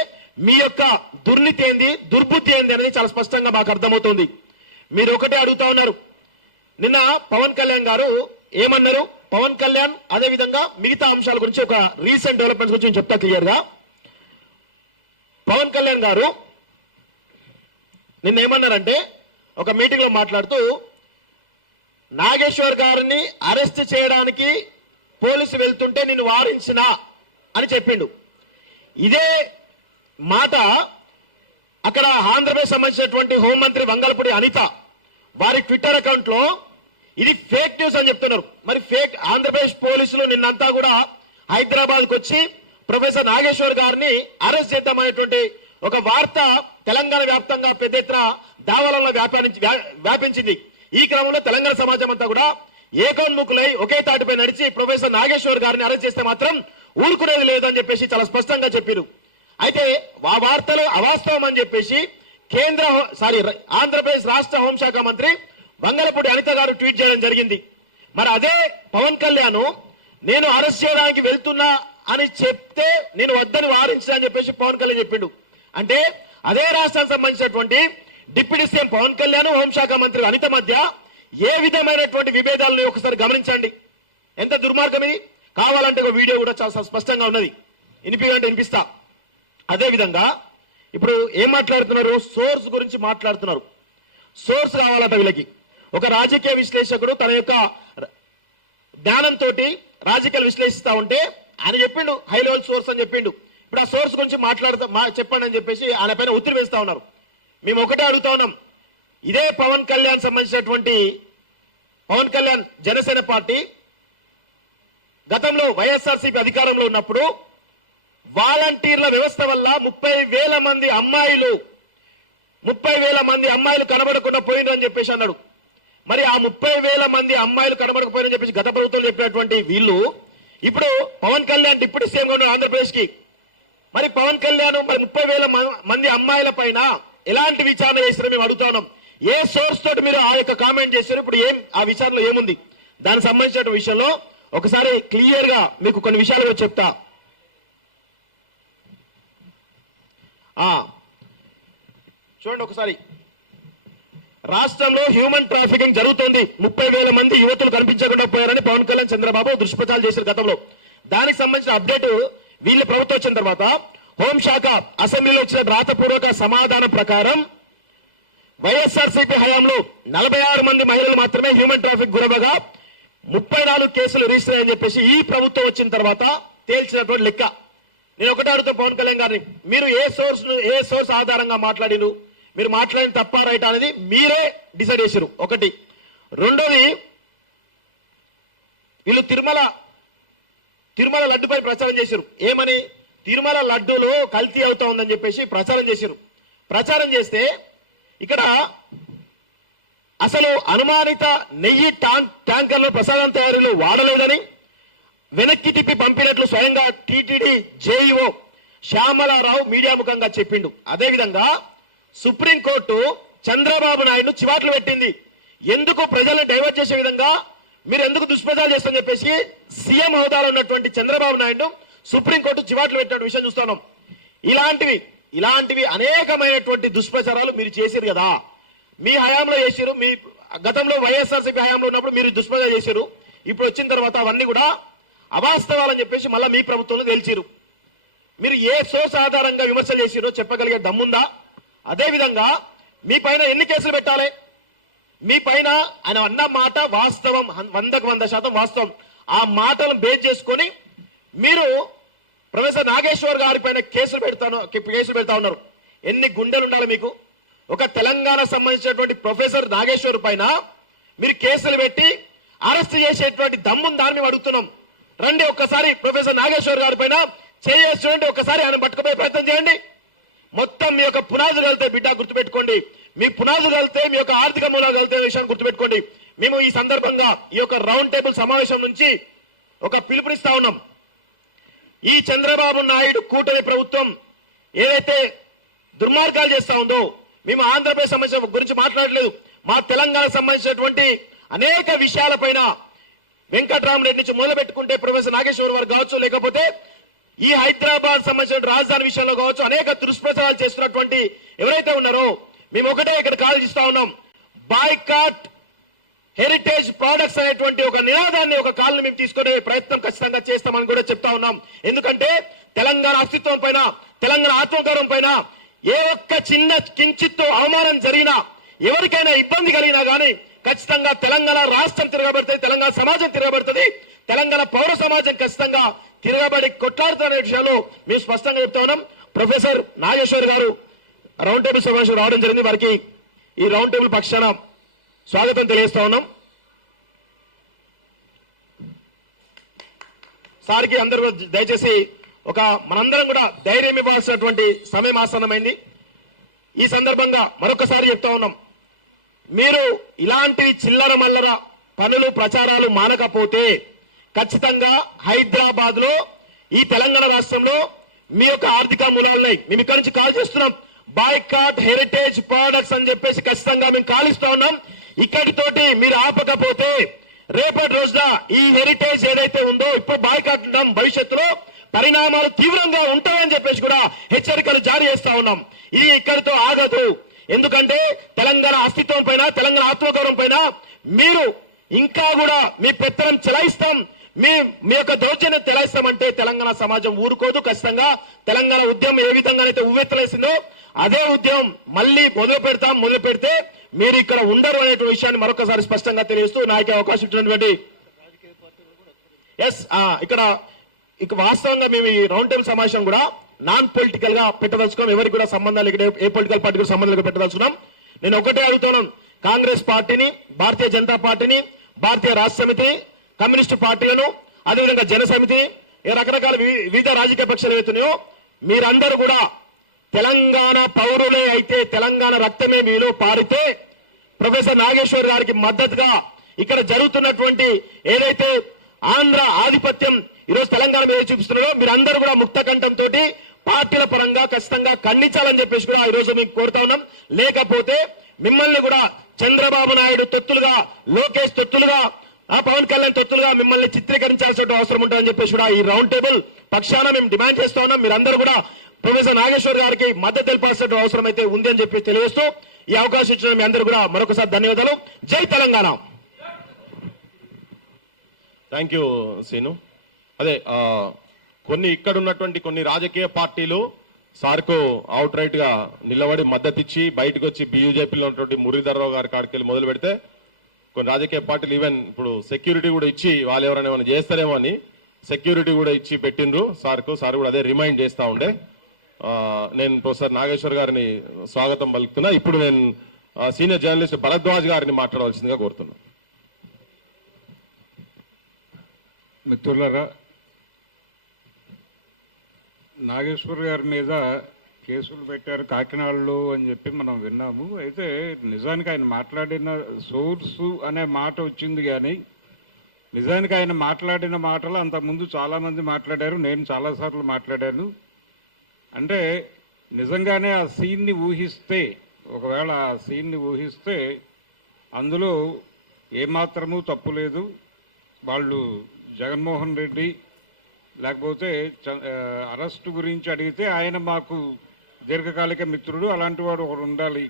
మీ యొక్క దుర్నీతి ఏంది, దుర్బుద్ధి ఏంది అనేది చాలా స్పష్టంగా మాకు అర్థమవుతుంది. మీరు ఒకటే అడుగుతా ఉన్నారు. నిన్న పవన్ కళ్యాణ్ గారు ఏమన్నారు? పవన్ కళ్యాణ్ అదే విధంగా మిగతా అంశాల గురించి ఒక రీసెంట్ డెవలప్మెంట్స్ గురించి చెప్తా క్లియర్ గా. పవన్ కళ్యాణ్ గారు నిన్న ఏమన్నారంటే ఒక మీటింగ్ లో మాట్లాడుతూ నాగేశ్వర్ గారిని అరెస్ట్ చేయడానికి పోలీసు వెళ్తుంటే నిన్ను వారించినా అని చెప్పిండు. ఇదే మాట అక్కడ ఆంధ్రప్రదేశ్ సంబంధించినటువంటి హోంమంత్రి వంగలపూడి అనిత వారి ట్విట్టర్ అకౌంట్ లో ఇది ఫేక్ న్యూస్ అని చెప్తున్నారు. మరి ఫేక్ ఆంధ్రప్రదేశ్ పోలీసులు నిన్నంతా కూడా హైదరాబాద్ కు వచ్చి ప్రొఫెసర్ నాగేశ్వర్ గారిని అరెస్ట్ చేద్దామనేటువంటి ఒక వార్త తెలంగాణ వ్యాప్తంగా పెద్ద ఎత్తున దావాలలో వ్యాపించింది. ఈ క్రమంలో తెలంగాణ సమాజం అంతా కూడా ఏకోన్ముఖులై ఒకే తాటిపై నడిచి ప్రొఫెసర్ నాగేశ్వర్ గారిని అరెస్ట్ చేస్తే మాత్రం ఊరుకునేది లేదు అని చెప్పేసి చాలా స్పష్టంగా చెప్పారు. అయితే ఆ వార్తలు అవాస్తవం అని చెప్పేసి ఆంధ్రప్రదేశ్ రాష్ట్ర హోంశాఖ మంత్రి వంగలపూడి అనిత గారు ట్వీట్ చేయడం జరిగింది. మరి అదే పవన్ కళ్యాణ్ నేను అరెస్ట్ చేయడానికి వెళ్తున్నా అని చెప్తే నేను వద్దని వారించా అని చెప్పేసి పవన్ కళ్యాణ్ చెప్పిండు. అంటే అదే రాష్ట్రానికి సంబంధించినటువంటి డిప్యూటీ సీఎం పవన్ కళ్యాణ్ హోంశాఖ మంత్రి అనిత మధ్య ఏ విధమైనటువంటి విభేదాలను ఒకసారి గమనించండి. ఎంత దుర్మార్గం ఇది! కావాలంటే ఒక వీడియో కూడా చాలా స్పష్టంగా ఉన్నది, వినిపిస్తా. అదే విధంగా ఇప్పుడు ఏం మాట్లాడుతున్నారు? సోర్స్ గురించి మాట్లాడుతున్నారు. సోర్స్ కావాలట వీళ్ళకి. ఒక రాజకీయ విశ్లేషకుడు తన యొక్క జ్ఞానంతో రాజకీయాలు విశ్లేషిస్తా ఉంటే ఆయన చెప్పిండు హై లెవెల్ సోర్స్ అని చెప్పిండు. ఇప్పుడు ఆ సోర్స్ గురించి చెప్పండి అని చెప్పేసి ఆయన పైన ఒత్తిడి వేస్తా ఉన్నారు. మేము ఒకటే అడుగుతా ఉన్నాం, ఇదే పవన్ కళ్యాణ్ సంబంధించినటువంటి పవన్ కళ్యాణ్ జనసేన పార్టీ గతంలో వైఎస్ఆర్సీపీ అధికారంలో ఉన్నప్పుడు వాలంటీర్ల వ్యవస్థ వల్ల 30,000 మంది అమ్మాయిలు కనబడకుండా పోయినరు అని చెప్పేసి అన్నాడు. మరి ఆ 30,000 మంది అమ్మాయిలు కనబడకపోయినని చెప్పేసి గత ప్రభుత్వం చెప్పినటువంటి వీళ్ళు ఇప్పుడు పవన్ కళ్యాణ్ డిప్యూటీ సీఎం గా ఉన్నారు ఆంధ్రప్రదేశ్ కి. మరి పవన్ కళ్యాణ్ మరి 30,000 మంది అమ్మాయిల పైన ఎలాంటి విచారణ చేస్తారో మేము అడుగుతా ఉన్నాం. ఏ సోర్స్ తోటి మీరు ఆ యొక్క కామెంట్ చేశారు? ఇప్పుడు ఆ విచారణలో ఏముంది? దానికి సంబంధించిన విషయంలో ఒకసారి క్లియర్ గా మీకు కొన్ని విషయాలు చెప్తా. చూడండి ఒకసారి. రాష్ట్రంలో హ్యూమన్ ట్రాఫికింగ్ జరుగుతోంది. 30,000 మంది యువతులు కనిపించకుండా పోయారని పవన్ కళ్యాణ్ చంద్రబాబు దుష్ప్రచారాలు చేశారు గతంలో. దానికి సంబంధించిన అప్డేట్ వీళ్ళు ప్రభుత్వం వచ్చిన తర్వాత హోంశాఖ అసెంబ్లీలో ఇచ్చిన రాతపూర్వక సమాధానం ప్రకారం వైఎస్ఆర్సీపీ హయాంలో 46 మంది మహిళలు మాత్రమే హ్యూమన్ ట్రాఫిక్ గురవగా 34 కేసులు రిజిస్టర్ అని చెప్పేసి ఈ ప్రభుత్వం వచ్చిన తర్వాత తేల్చినటువంటి లెక్క. నేను ఒకటే అడుగుతా పవన్ కళ్యాణ్ గారిని, మీరు ఏ సోర్స్ ఆధారంగా మాట్లాడిను? మీరు మాట్లాడిన తప్ప రైట్ అనేది మీరే డిసైడ్ చేశారు. ఒకటి. రెండోది, వీళ్ళు తిరుమల లడ్డుపై ప్రచారం చేశారు. ఏమని? తిరుమల లడ్డూలో కల్తీ అవుతా ఉందని చెప్పేసి ప్రచారం చేశారు. ప్రచారం చేస్తే ఇక్కడ అసలు అనుమానిత నెయ్యి ట్యాంకర్లు ప్రసాదం తయారీలో వాడలేదని వెనక్కి తిప్పి పంపినట్లు స్వయంగా టీటీడీ జేఈఓ శ్యామలారావు మీడియా ముఖంగా చెప్పిండు. అదేవిధంగా సుప్రీంకోర్టు చంద్రబాబు నాయుడు చివాట్లు పెట్టింది. ఎందుకు ప్రజలను డైవర్ట్ చేసే విధంగా మీరు ఎందుకు దుష్ప్రచారం చేస్తారని చెప్పేసి సీఎం హోదాలో ఉన్నటువంటి చంద్రబాబు నాయుడు సుప్రీంకోర్టు చివాట్లు పెట్టిన విషయం చూస్తున్నాం. ఇలాంటివి అనేకమైనటువంటి దుష్ప్రచారాలు మీరు చేశారు కదా, మీ హయాంలో చేశారు. మీ గతంలో వైఎస్ఆర్సీపీ హయాంలో ఉన్నప్పుడు మీరు దుష్ప్రచారం చేశారు. ఇప్పుడు వచ్చిన తర్వాత అవన్నీ కూడా అవాస్తవాలని చెప్పేసి మళ్ళీ మీ ప్రభుత్వంలో తేల్చిరు. మీరు ఏ సోర్స్ ఆధారంగా విమర్శలు చేసిరో చెప్పగలిగే దమ్ముందా? అదేవిధంగా మీ పైన ఎన్ని కేసులు పెట్టాలి? మీ పైన ఆయన అన్న మాట వాస్తవం, 100% వాస్తవం. ఆ మాటలను బేస్ చేసుకొని మీరు ప్రొఫెసర్ నాగేశ్వర్ గారి పైన కేసులు పెడతా ఉన్నారు. ఎన్ని గుండెలు ఉండాలి మీకు? ఒక తెలంగాణ సంబంధించినటువంటి ప్రొఫెసర్ నాగేశ్వర్ పైన మీరు కేసులు పెట్టి అరెస్ట్ చేసేటువంటి దమ్ముందా అని మేము అడుగుతున్నాం. రండి ఒక్కసారి ప్రొఫెసర్ నాగేశ్వర్ గారి పైన చూడండి, ఒక్కసారి ఆయన పట్టుకుపోయే ప్రయత్నం చేయండి. మొత్తం మీ యొక్క పునాదులు వెళ్తే బిడ్డ గుర్తుపెట్టుకోండి, మీ పునాదులు వెళ్తే మీ యొక్క ఆర్థిక మూలాలు వెళ్తే విషయాన్ని గుర్తుపెట్టుకోండి. మేము ఈ సందర్భంగా ఈ యొక్క రౌండ్ టేబుల్ సమావేశం నుంచి ఒక పిలుపునిస్తా ఉన్నాం. ఈ చంద్రబాబు నాయుడు కూటమి ప్రభుత్వం ఏదైతే దుర్మార్గాలు చేస్తా ఉందో, మేము ఆంధ్రప్రదేశ్ సంబంధించిన గురించి మాట్లాడలేదు, మా తెలంగాణ సంబంధించినటువంటి అనేక విషయాలపైన వెంకట్రామరెడ్డి నుంచి మొదలు పెట్టుకుంటే ప్రొఫెసర్ నాగేశ్వర్ వారు కావచ్చు, లేకపోతే ఈ హైదరాబాద్ సంబంధించిన రాజధాని విషయంలో కావచ్చు, అనేక దుష్ప్రచారాలు చేస్తున్నటువంటి ఎవరైతే ఉన్నారో మేము ఒకటే ఇక్కడ కాల్ చేస్తా ఉన్నాం. బాయ్కాట్ హెరిటేజ్ ప్రొడక్ట్స్ అనేటువంటి ఒక నినాదాన్ని, ఒక కాల్ని మేము తీసుకునే ప్రయత్నం ఖచ్చితంగా చేస్తామని కూడా చెప్తా ఉన్నాం. ఎందుకంటే తెలంగాణ అస్తిత్వం పైన, తెలంగాణ ఆత్మగౌరవం పైన ఏ ఒక్క చిన్న కించిత్తు అవమానం జరిగినా, ఎవరికైనా ఇబ్బంది కలిగినా కానీ ఖచ్చితంగా తెలంగాణ రాష్ట్రం తిరగబడుతుంది, తెలంగాణ సమాజం తిరగబడుతుంది, తెలంగాణ పౌర సమాజం ఖచ్చితంగా తిరగబడి కొట్లాడుతున్న విషయాలు మేము స్పష్టంగా చెప్తా ఉన్నాం. ప్రొఫెసర్ నాగేశ్వర్ గారు రౌండ్ టేబుల్ సమావేశం రావడం జరిగింది. వారికి ఈ రౌండ్ టేబుల్ పక్షాన స్వాగతం తెలియజేస్తా ఉన్నాం. సార్కి అందరూ దయచేసి మనందరం కూడా ధైర్యం ఇవ్వాల్సినటువంటి సమయం ఆసన్నమైంది. ఈ సందర్భంగా మరొకసారి చెప్తా ఉన్నాం, మీరు ఇలాంటి చిల్లర మల్లర పనులు ప్రచారాలు మానకపోతే ఖచ్చితంగా హైదరాబాద్ లో, ఈ తెలంగాణ రాష్ట్రంలో మీ యొక్క ఆర్థిక మూలాలున్నాయి. మేము ఇక్కడి నుంచి కాల్ చేస్తున్నాం. బాయ్కాట్ హెరిటేజ్ ప్రొడక్ట్స్ అని చెప్పేసి ఖచ్చితంగా మేము కాల్ ఇస్తా ఉన్నాం. ఇక్కడితోటి మీరు ఆపకపోతే రేపటి రోజున ఈ హెరిటేజ్ ఏదైతే ఉందో, ఇప్పుడు బాయ్కాట్ ఉన్నాం, భవిష్యత్తులో పరిణామాలు తీవ్రంగా ఉంటాయని చెప్పేసి కూడా హెచ్చరికలు జారీ చేస్తా ఉన్నాం. ఇది ఇక్కడితో ఆగదు. ఎందుకంటే తెలంగాణ అస్తిత్వం పైన, తెలంగాణ ఆత్మగౌరవం పైన మీరు ఇంకా కూడా మీ పెత్తనం చెలాయిస్తాం, మీ యొక్క దౌర్జన్యం చెలాయిస్తామంటే తెలంగాణ సమాజం ఊరుకోదు. ఖచ్చితంగా తెలంగాణ ఉద్యమం ఏ విధంగానైతే ఉవ్వెత్తలేసిందో అదే ఉద్యమం మళ్ళీ మొదలు పెడితే మీరు ఇక్కడ ఉండరు అనే విషయాన్ని మరొకసారి స్పష్టంగా తెలియజేస్తూ నాకు అవకాశం ఇచ్చినటువంటి ఇక వాస్తవంగా మేము ఈ రౌండ్ టేబుల్ సమావేశం కూడా నాన్ పొలిటికల్ గా పెట్టదలుచుకున్నాం. ఎవరికి కూడా సంబంధాలు ఇక్కడ ఏ పొలిటికల్ పార్టీకి సంబంధాలు పెట్టదలుచుకున్నాం. నేను ఒకటే అడుగుతున్నాను, కాంగ్రెస్ పార్టీని, భారతీయ జనతా పార్టీని, భారతీయ రాష్ట్ర సమితిని, కమ్యూనిస్టు పార్టీలను, అదేవిధంగా జన సమితి, రకరకాల వివిధ రాజకీయ పక్షాలు ఏవైతున్నాయో మీరందరూ కూడా తెలంగాణ పౌరులే అయితే, తెలంగాణ రక్తమే మీలో పారితే ప్రొఫెసర్ నాగేశ్వర్ గారికి మద్దతుగా ఇక్కడ జరుగుతున్నటువంటి ఏదైతే ఆంధ్ర ఆధిపత్యం ఈరోజు తెలంగాణ మీద చూపిస్తున్నారో మీరందరూ కూడా ముక్త కంఠంతో పార్టీల పరంగా ఖచ్చితంగా ఖండించాలని చెప్పేసి కూడా ఈరోజు మీకు కోరుతా ఉన్నాం. లేకపోతే మిమ్మల్ని కూడా చంద్రబాబు నాయుడు తొత్తులుగా, లోకేష్ తొత్తులుగా, పవన్ కళ్యాణ్ తొత్తులుగా మిమ్మల్ని చిత్రీకరించాల్సిన అవసరం ఉంటుందని చెప్పేసి కూడా ఈ రౌండ్ టేబుల్ పక్షాన మేము డిమాండ్ చేస్తా ఉన్నాం. మీరందరూ కూడా ప్రొఫెసర్ నాగేశ్వర్ గారికి మద్దతు తెలిపాల్సిన అవసరం అయితే ఉంది అని చెప్పి తెలియజేస్తూ ఈ అవకాశం ఇచ్చిన మీ అందరూ కూడా మరొకసారి ధన్యవాదాలు. జై తెలంగాణ. Thank you scene. అదే కొన్ని ఇక్కడ ఉన్నటువంటి కొన్ని రాజకీయ పార్టీలు సార్కు అవుట్ రైట్ గా నిలబడి మద్దతు ఇచ్చి బయటకు వచ్చి బీజేపీలో ఉన్నటువంటి మురళీధర్రావు గారి కాడికి వెళ్ళి మొదలు పెడితే కొన్ని రాజకీయ పార్టీలు ఈవెన్ ఇప్పుడు సెక్యూరిటీ కూడా ఇచ్చి వాళ్ళు ఎవరైనా ఏమైనా చేస్తారేమో అని సెక్యూరిటీ కూడా ఇచ్చి పెట్టిండ్రు సార్కు. సార్ కూడా అదే రిమైండ్ చేస్తా ఉండే. నేను ప్రొఫెసర్ నాగేశ్వర్ గారిని స్వాగతం పలుకుతున్నా. ఇప్పుడు నేను సీనియర్ జర్నలిస్ట్ భరద్వాజ్ గారిని మాట్లాడవలసిందిగా కోరుతున్నా. మిత్రులరా, నాగేశ్వర్ గారి మీద కేసులు పెట్టారు కాకినాడలో అని చెప్పి మనం విన్నాము. అయితే నిజానికి ఆయన మాట్లాడిన సోర్సు అనే మాట వచ్చింది, కానీ నిజానికి ఆయన మాట్లాడిన మాటలు అంతకుముందు చాలామంది మాట్లాడారు, నేను చాలాసార్లు మాట్లాడాను. అంటే నిజంగానే ఆ సీన్ని ఊహిస్తే, ఒకవేళ ఆ సీన్ని ఊహిస్తే అందులో ఏమాత్రమూ తప్పు లేదు. వాళ్ళు జగన్మోహన్ రెడ్డి లేకపోతే అరెస్టు గురించి అడిగితే ఆయన మాకు దీర్ఘకాలిక మిత్రుడు, అలాంటి వాడు ఒకడు ఉండాలి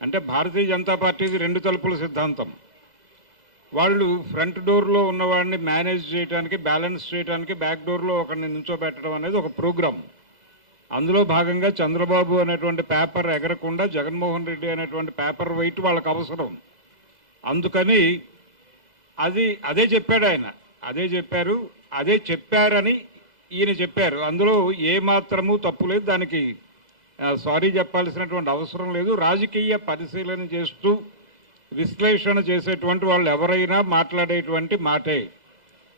అంటే భారతీయ జనతా పార్టీది రెండు తలుపుల సిద్ధాంతం. వాళ్ళు ఫ్రంట్ డోర్లో ఉన్నవాడిని మేనేజ్ చేయడానికి, బ్యాలెన్స్ చేయడానికి బ్యాక్ డోర్లో ఒకరిని నుంచోబెట్టడం అనేది ఒక ప్రోగ్రాం. అందులో భాగంగా చంద్రబాబు అనేటువంటి పేపర్ ఎగరకుండా జగన్మోహన్ రెడ్డి అనేటువంటి పేపర్ వెయిట్ వాళ్ళకి అవసరం. అందుకని అదే చెప్పాడు ఆయన, అదే చెప్పారని ఈయన చెప్పారు. అందులో ఏ మాత్రము తప్పు లేదు, దానికి సారీ చెప్పాల్సినటువంటి అవసరం లేదు. రాజకీయ పరిశీలన చేస్తూ విశ్లేషణ చేసేటువంటి వాళ్ళు ఎవరైనా మాట్లాడేటువంటి మాటే.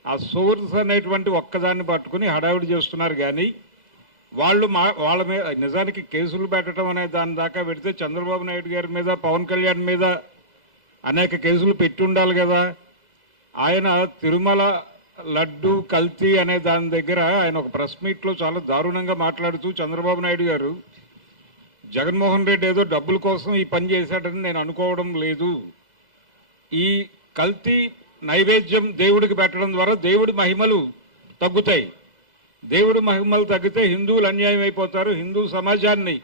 ఆ సోర్స్ అనేటువంటి ఒక్కదాన్ని పట్టుకుని హడావిడి చేస్తున్నారు. కానీ వాళ్ళ మీద నిజానికి కేసులు పెట్టడం అనే దాని దాకా పెడితే చంద్రబాబు నాయుడు గారి మీద, పవన్ కళ్యాణ్ మీద అనేక కేసులు పెట్టి ఉండాలి కదా. ఆయన తిరుమల లడ్డు కల్తీ అనే దాని దగ్గర ఆయన ఒక ప్రెస్ మీట్లో చాలా దారుణంగా మాట్లాడుతూ చంద్రబాబు నాయుడు గారు జగన్మోహన్ రెడ్డి ఏదో డబ్బుల కోసం ఈ పని చేశాడని నేను అనుకోవడం లేదు. ఈ కల్తీ నైవేద్యం దేవుడికి పెట్టడం ద్వారా దేవుడి మహిమలు తగ్గుతాయి. దేవుడి మహిమలు తగ్గితే హిందువులు అన్యాయం అయిపోతారు. హిందూ సమాజాన్ని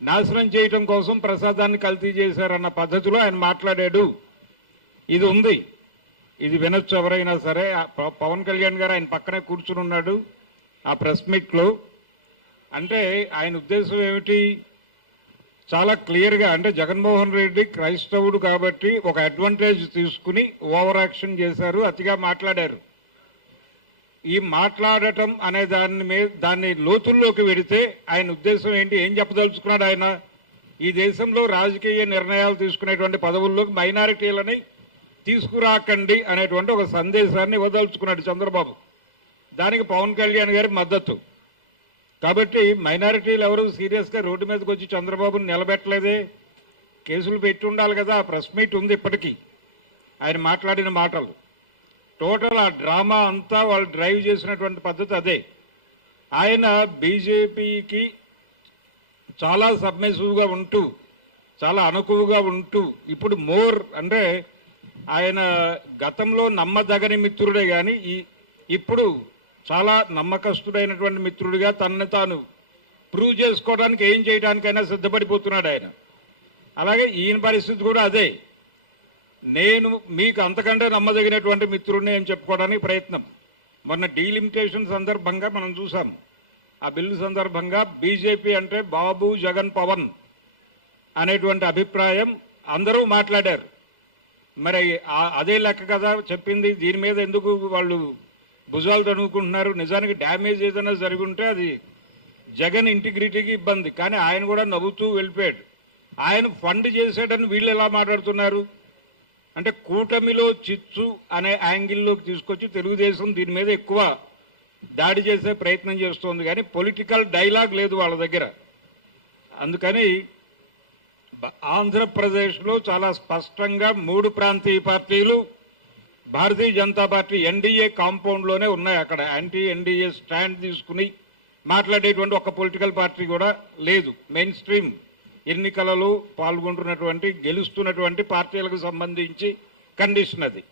నాశనం చేయటం కోసం ప్రసాదాన్ని కల్తీ చేశారన్న పద్ధతిలో ఆయన మాట్లాడాడు. ఇది ఉంది, ఇది వినొచ్చు ఎవరైనా సరే. పవన్ కళ్యాణ్ గారు ఆయన పక్కనే కూర్చుని ఉన్నాడు ఆ ప్రెస్ మీట్లో. అంటే ఆయన ఉద్దేశం ఏమిటి? చాలా క్లియర్గా, అంటే జగన్మోహన్ రెడ్డి క్రైస్తవుడు కాబట్టి ఒక అడ్వాంటేజ్ తీసుకుని ఓవర్ యాక్షన్ చేశారు, అతిగా మాట్లాడారు. ఈ మాట్లాడటం అనే దాన్ని లోతుల్లోకి వెడితే ఆయన ఉద్దేశం ఏంటి, ఏం చెప్పదలుచుకున్నాడు ఆయన? ఈ దేశంలో రాజకీయ నిర్ణయాలు తీసుకునేటువంటి పదవుల్లోకి మైనారిటీలని తీసుకురాకండి అనేటువంటి ఒక సందేశాన్ని ఇవ్వదలుచుకున్నాడు చంద్రబాబు. దానికి పవన్ కళ్యాణ్ గారి మద్దతు. కాబట్టి మైనారిటీలు ఎవరు సీరియస్గా రోడ్డు మీదకి వచ్చి చంద్రబాబుని నిలబెట్టలేదే. కేసులు పెట్టి ఉండాలి కదా. ప్రెస్ మీట్ ఉంది ఇప్పటికీ, ఆయన మాట్లాడిన మాటలు. టోటల్ ఆ డ్రామా అంతా వాళ్ళు డ్రైవ్ చేసినటువంటి పద్ధతి అదే. ఆయన బీజేపీకి చాలా సబ్మిసివ్గా ఉంటూ, చాలా అనుకువగా ఉంటూ, ఇప్పుడు మోర్ అంటే ఆయన గతంలో నమ్మదగని మిత్రుడే కానీ ఇప్పుడు చాలా నమ్మకస్తుడైనటువంటి మిత్రుడిగా తనని తాను ప్రూవ్ చేసుకోవడానికి ఏం చేయడానికైనా సిద్ధపడిపోతున్నాడు ఆయన. అలాగే ఈయన పరిస్థితి కూడా అదే. నేను మీకు అంతకంటే నమ్మదగినటువంటి మిత్రుడిని అని చెప్పుకోవడానికి ప్రయత్నం. మొన్న డీలిమిటేషన్ సందర్భంగా మనం చూసాం. ఆ బిల్లు సందర్భంగా బీజేపీ అంటే బాబు, జగన్, పవన్ అనేటువంటి అభిప్రాయం అందరూ మాట్లాడారు. మరి అదే లెక్క కదా చెప్పింది. దీని మీద ఎందుకు వాళ్ళు భుజాలు తడుముకుంటున్నారు? నిజానికి డ్యామేజ్ ఏదైనా జరిగి ఉంటే అది జగన్ ఇంటిగ్రిటీకి ఇబ్బంది. కానీ ఆయన కూడా నవ్వుతూ వెళ్ళిపోయాడు. ఆయన ఫండ్ చేసాడని వీళ్ళు ఎలా మాట్లాడుతున్నారు అంటే కూటమిలో చిచ్చు అనే యాంగిల్లోకి తీసుకొచ్చి తెలుగుదేశం దీని మీద ఎక్కువ దాడి చేసే ప్రయత్నం చేస్తోంది. కానీ పొలిటికల్ డైలాగ్ లేదు వాళ్ళ దగ్గర. అందుకని ఆంధ్రప్రదేశ్లో చాలా స్పష్టంగా 3 ప్రాంతీయ పార్టీలు భారతీయ జనతా పార్టీ ఎన్డీఏ కాంపౌండ్లోనే ఉన్నాయి. అక్కడ యాంటీ ఎన్డీఏ స్టాండ్ తీసుకుని మాట్లాడేటువంటి ఒక పొలిటికల్ పార్టీ కూడా లేదు. మెయిన్ స్ట్రీమ్ ఎన్నికలలో పాల్గొంటున్నటువంటి, గెలుస్తున్నటువంటి పార్టీలకు సంబంధించి కండిషన్ అది.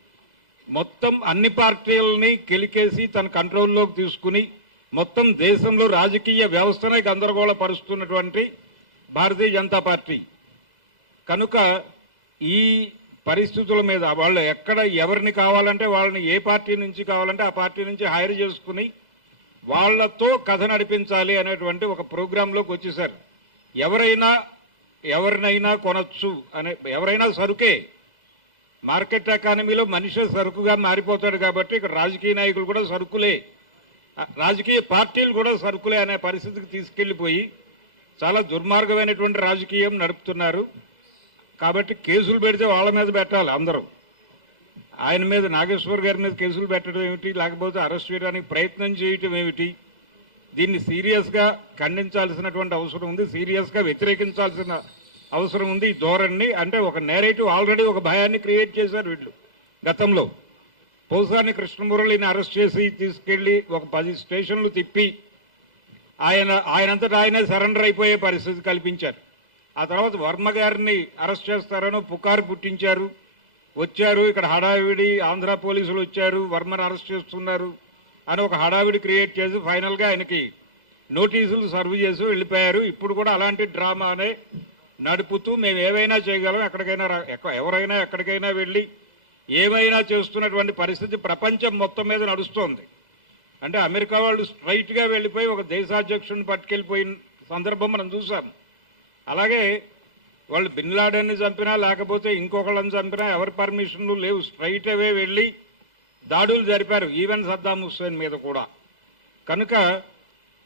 మొత్తం అన్ని పార్టీలని కెలికేసి తన కంట్రోల్లోకి తీసుకుని మొత్తం దేశంలో రాజకీయ వ్యవస్థనే గందరగోళపరుస్తున్నటువంటి భారతీయ జనతా పార్టీ. కనుక ఈ పరిస్థితుల మీద వాళ్ళు ఎక్కడ ఎవరిని కావాలంటే వాళ్ళని, ఏ పార్టీ నుంచి కావాలంటే ఆ పార్టీ నుంచి హైర్ చేసుకుని వాళ్లతో కథ నడిపించాలి అనేటువంటి ఒక ప్రోగ్రాంలోకి వచ్చేసారు. ఎవరినైనా కొనొచ్చు అనే, ఎవరైనా సరుకే. మార్కెట్ ఎకానమీలో మనిషి సరుకుగా మారిపోతాడు కాబట్టి ఇక్కడ రాజకీయ నాయకులు కూడా సరుకులే, రాజకీయ పార్టీలు కూడా సరుకులే అనే పరిస్థితికి తీసుకెళ్లిపోయి చాలా దుర్మార్గమైనటువంటి రాజకీయం నడుపుతున్నారు. కాబట్టి కేసులు పెడితే వాళ్ళ మీద పెట్టాలి అందరూ. ఆయన మీద, నాగేశ్వర్ గారి మీద కేసులు పెట్టడం ఏమిటి, లేకపోతే అరెస్ట్ చేయడానికి ప్రయత్నం చేయటం ఏమిటి? దీన్ని సీరియస్గా ఖండించాల్సినటువంటి అవసరం ఉంది, సీరియస్గా వ్యతిరేకించాల్సిన అవసరం ఉంది. ఈ ధోరణిని అంటే ఒక నేరేటివ్ ఆల్రెడీ ఒక భయాన్ని క్రియేట్ చేశారు వీళ్ళు. గతంలో పోసాని కృష్ణమురళిని అరెస్ట్ చేసి తీసుకెళ్లి ఒక 10 స్టేషన్లు తిప్పి ఆయనంతటా ఆయనే సరెండర్ అయిపోయే పరిస్థితి కల్పించారు. ఆ తర్వాత వర్మ గారిని అరెస్ట్ చేస్తారనో పుకారు పుట్టించారు. వచ్చారు ఇక్కడ హడావిడి, ఆంధ్ర పోలీసులు వచ్చారు, వర్మను అరెస్ట్ చేస్తున్నారు అని ఒక హడావిడి క్రియేట్ చేసి ఫైనల్గా ఆయనకి నోటీసులు సర్వ్ చేసి వెళ్ళిపోయారు. ఇప్పుడు కూడా అలాంటి డ్రామానే నడుపుతూ మేము ఏవైనా చేయగలం, ఎవరైనా ఎక్కడికైనా వెళ్ళి ఏమైనా చేస్తున్నటువంటి పరిస్థితి ప్రపంచం మొత్తం మీద నడుస్తోంది. అంటే అమెరికా వాళ్ళు స్ట్రైట్గా వెళ్ళిపోయి ఒక దేశాధ్యక్షుడిని పట్టుకెళ్ళిపోయిన సందర్భం మనం చూసాం. అలాగే వాళ్ళు బిన్ లాడెన్ని చంపినా లేకపోతే ఇంకొకళ్ళని చంపినా ఎవరి పర్మిషన్లు లేవు, స్ట్రైట్ అవే వెళ్ళి దాడులు జరిపారు, ఈవెన్ సద్దాం హుస్సేన్ మీద కూడా. కనుక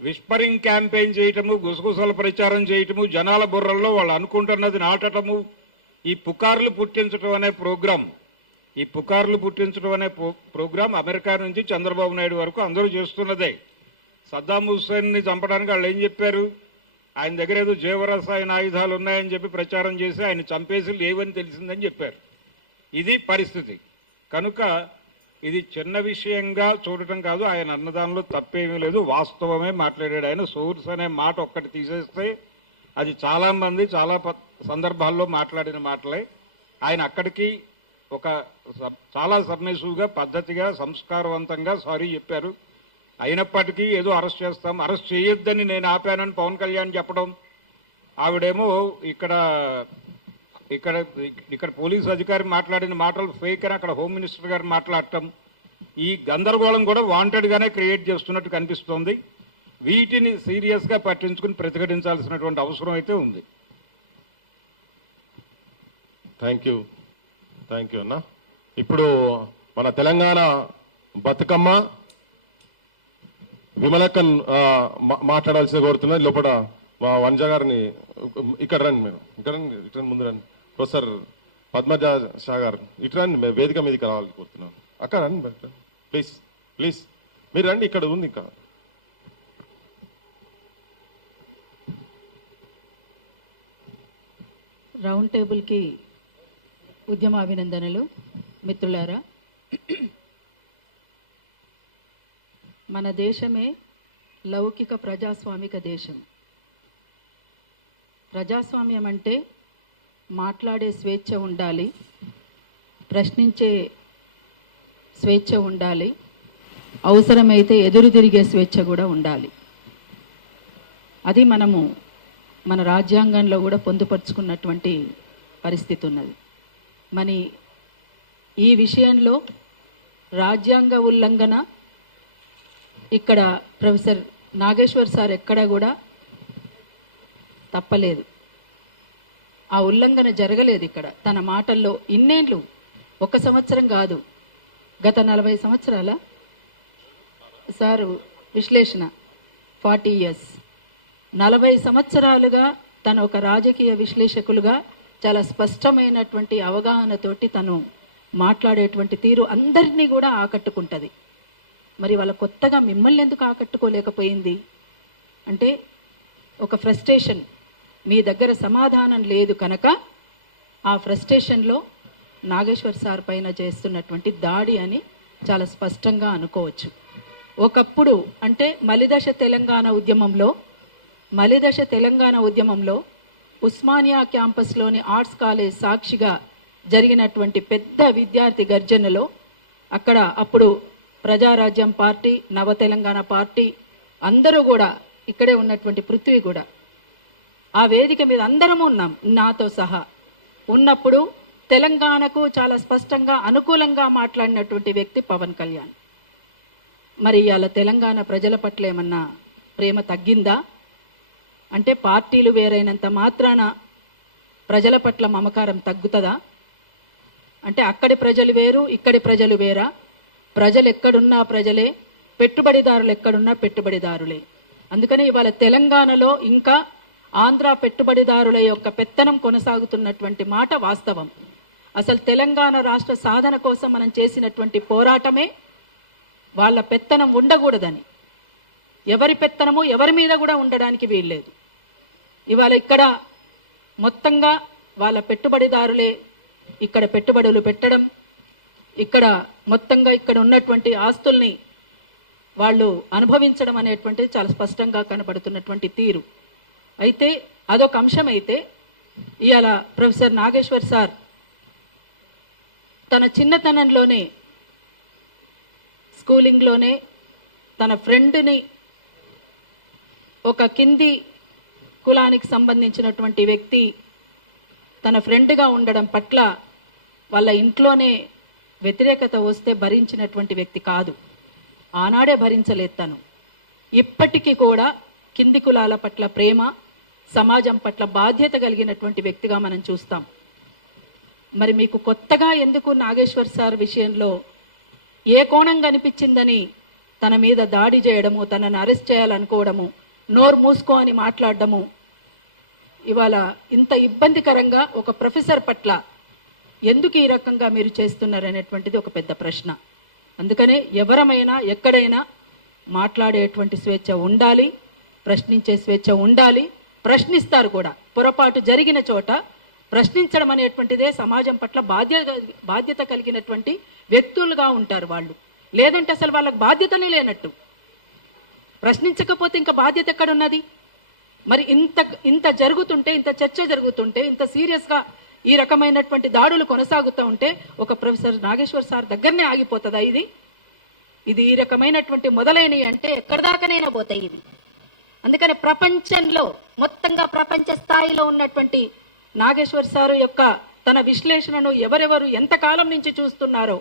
విస్పరింగ్ క్యాంపెయిన్ చేయటము, గుసగుసల ప్రచారం చేయటము, జనాల బుర్రల్లో వాళ్ళు అనుకుంటున్నది నాటటము, ఈ పుకార్లు పుట్టించడం అనే ప్రోగ్రాం, ఈ పుకార్లు పుట్టించడం అనే ప్రోగ్రాం అమెరికా నుంచి చంద్రబాబు నాయుడు వరకు అందరూ చేస్తున్నదే. సద్దాం హుస్సేన్ని చంపడానికి వాళ్ళు ఏం చెప్పారు? ఆయన దగ్గర ఏదో జీవరసాయన ఆయుధాలు ఉన్నాయని చెప్పి ప్రచారం చేసి ఆయన చంపేసి లేవని తెలిసిందని చెప్పారు. ఇది పరిస్థితి. కనుక ఇది చిన్న విషయంగా చూడటం కాదు, ఆయన అన్నదానిలో తప్పేమీ లేదు, వాస్తవమే మాట్లాడాడు ఆయన. సోర్స్ అనే మాట ఒక్కటి తీసేస్తే అది చాలామంది చాలా సందర్భాల్లో మాట్లాడిన మాటలే. ఆయన అక్కడికి ఒక చాలా సబ్మిసివ్గా, పద్ధతిగా, సంస్కారవంతంగా సారీ చెప్పారు. అయినప్పటికీ ఏదో అరెస్ట్ చేస్తాం, అరెస్ట్ చేయొద్దని నేను ఆపానని పవన్ కళ్యాణ్ చెప్పడం, ఆవిడేమో ఇక్కడ ఇక్కడ ఇక్కడ పోలీస్ అధికారి మాట్లాడిన మాటలు ఫేక్ అని అక్కడ హోమ్ మినిస్టర్ గారు మాట్లాడటం, ఈ గందరగోళం కూడా వాంటెడ్గానే క్రియేట్ చేస్తున్నట్టు కనిపిస్తోంది. వీటిని సీరియస్గా పట్టించుకుని ప్రతిఘటించాల్సినటువంటి అవసరం అయితే ఉంది. థ్యాంక్ యూ అన్న. ఇప్పుడు మన తెలంగాణ బతుకమ్మ విమలక్కన్ మాట్లాడాల్సి కోరుతున్నది. లోపల మా వంజ గారిని ఇక్కడ రండి, మీరు ఇక్కడ రండి, ఇటు ముందు రండి. ప్రొఫెసర్ పద్మజ షా గారు ఇటు రండి, వేదిక మీదకి రావాలని కోరుతున్నాను. అక్కడ రండి ప్లీజ్, ప్లీజ్ మీరు రండి, ఇక్కడ ఉంది ఇంకా. రౌండ్ టేబుల్కి ఉద్యమ అభినందనలు. మిత్రులారా, మన దేశమే లౌకిక ప్రజాస్వామిక దేశం. ప్రజాస్వామ్యం అంటే మాట్లాడే స్వేచ్ఛ ఉండాలి, ప్రశ్నించే స్వేచ్ఛ ఉండాలి, అవసరమైతే ఎదురు తిరిగే స్వేచ్ఛ కూడా ఉండాలి. అది మనము మన రాజ్యాంగంలో కూడా పొందుపరుచుకున్నటువంటి పరిస్థితి ఉన్నది. మరి ఈ విషయంలో రాజ్యాంగ ఉల్లంఘన ఇక్కడ ప్రొఫెసర్ నాగేశ్వర్ సార్ ఎక్కడ కూడా తప్పలేదు, ఆ ఉల్లంఘన జరగలేదు ఇక్కడ. తన మాటల్లో ఇన్నేళ్ళు, 1 సంవత్సరం కాదు, గత 40 సంవత్సరాల సారు విశ్లేషణ 40 years, 40 సంవత్సరాలుగా తను ఒక రాజకీయ విశ్లేషకులుగా చాలా స్పష్టమైనటువంటి అవగాహనతోటి తను మాట్లాడేటువంటి తీరు అందరినీ కూడా ఆకట్టుకుంటుంది. మరి వాళ్ళ కొత్తగా మిమ్మల్ని ఎందుకు ఆకట్టుకోలేకపోయింది అంటే ఒక ఫ్రస్ట్రేషన్, మీ దగ్గర సమాధానం లేదు కనుక ఆ ఫ్రస్ట్రేషన్లో నాగేశ్వర్ సార్ పైన చేస్తున్నటువంటి దాడి అని చాలా స్పష్టంగా అనుకోవచ్చు. ఒకప్పుడు అంటే మలిదశ తెలంగాణ ఉద్యమంలో ఉస్మానియా క్యాంపస్లోని ఆర్ట్స్ కాలేజ్ సాక్షిగా జరిగినటువంటి పెద్ద విద్యార్థి గర్జనలో అక్కడ అప్పుడు ప్రజారాజ్యం పార్టీ, నవ తెలంగాణ పార్టీ అందరూ కూడా ఇక్కడే ఉన్నటువంటి పృథ్వీ కూడా ఆ వేదిక మీద అందరము ఉన్నాం, నాతో సహా ఉన్నప్పుడు తెలంగాణకు చాలా స్పష్టంగా అనుకూలంగా మాట్లాడినటువంటి వ్యక్తి పవన్ కళ్యాణ్. మరి ఇవాళ తెలంగాణ ప్రజల పట్ల ఏమన్నా ప్రేమ తగ్గిందా అంటే పార్టీలు వేరైనంత మాత్రాన ప్రజల పట్ల మమకారం తగ్గుతుందా అంటే అక్కడి ప్రజలు వేరు, ఇక్కడి ప్రజలు వేరా? ప్రజలు ఎక్కడున్నా ప్రజలే, పెట్టుబడిదారులు ఎక్కడున్నా పెట్టుబడిదారులే. అందుకని ఇవాళ తెలంగాణలో ఇంకా ఆంధ్ర పెట్టుబడిదారుల యొక్క పెత్తనం కొనసాగుతున్నటువంటి మాట వాస్తవం. అసలు తెలంగాణ రాష్ట్ర సాధన కోసం మనం చేసినటువంటి పోరాటమే వాళ్ళ పెత్తనం ఉండకూడదని, ఎవరి పెత్తనము ఎవరి మీద కూడా ఉండడానికి వీల్లేదు. ఇవాళ ఇక్కడ మొత్తంగా వాళ్ళ పెట్టుబడిదారులే ఇక్కడ పెట్టుబడులు పెట్టడం, ఇక్కడ మొత్తంగా ఇక్కడ ఉన్నటువంటి ఆస్తుల్ని వాళ్ళు అనుభవించడం అనేటువంటిది చాలా స్పష్టంగా కనబడుతున్నటువంటి తీరు. అయితే అదొక అంశం. అయితే ఇవాళ ప్రొఫెసర్ నాగేశ్వర్ సార్ తన చిన్నతనంలోనే స్కూలింగ్లోనే తన ఫ్రెండ్ని, ఒక కింది కులానికి సంబంధించినటువంటి వ్యక్తి తన ఫ్రెండ్గా ఉండడం పట్ల వాళ్ళ ఇంట్లోనే వ్యతిరేకత వస్తే భరించినటువంటి వ్యక్తి కాదు. ఆనాడే భరించలేదు తను. ఇప్పటికీ కూడా కింది కులాల పట్ల ప్రేమ, సమాజం పట్ల బాధ్యత కలిగినటువంటి వ్యక్తిగా మనం చూస్తాం. మరి మీకు కొత్తగా ఎందుకు నాగేశ్వర్ సార్ విషయంలో ఏ కోణం కనిపించిందని తన మీద దాడి చేయడము, తనను అరెస్ట్ చేయాలనుకోవడము, నోరు మూసుకో అని మాట్లాడడము, ఇవాళ ఇంత ఇబ్బందికరంగా ఒక ప్రొఫెసర్ పట్ల ఎందుకు ఈ రకంగా మీరు చేస్తున్నారనేటువంటిది ఒక పెద్ద ప్రశ్న. అందుకనే ఎవరమైనా ఎక్కడైనా మాట్లాడేటువంటి స్వేచ్ఛ ఉండాలి, ప్రశ్నించే స్వేచ్ఛ ఉండాలి, ప్రశ్నిస్తారు కూడా. పొరపాటు జరిగిన చోట ప్రశ్నించడం అనేటువంటిదే సమాజం పట్ల బాధ్యత కలిగినటువంటి వ్యక్తులుగా ఉంటారు వాళ్ళు. లేదంటే అసలు వాళ్ళకి బాధ్యతనే లేనట్టు. ప్రశ్నించకపోతే ఇంకా బాధ్యత ఎక్కడున్నది? మరి ఇంత జరుగుతుంటే, ఇంత చర్చ జరుగుతుంటే, ఇంత సీరియస్గా ఈ రకమైనటువంటి దాడులు కొనసాగుతూ ఉంటే ఒక ప్రొఫెసర్ నాగేశ్వర్ సార్ దగ్గరనే ఆగిపోతుందా? ఇది ఈ రకమైనటువంటి మొదలైనవి అంటే ఎక్కడి దాకానైనా పోతాయి ఇవి. అందుకని ప్రపంచంలో మొత్తంగా ప్రపంచ స్థాయిలో ఉన్నటువంటి నాగేశ్వర్ సారు యొక్క తన విశ్లేషణను ఎవరెవరు ఎంతకాలం నుంచి చూస్తున్నారో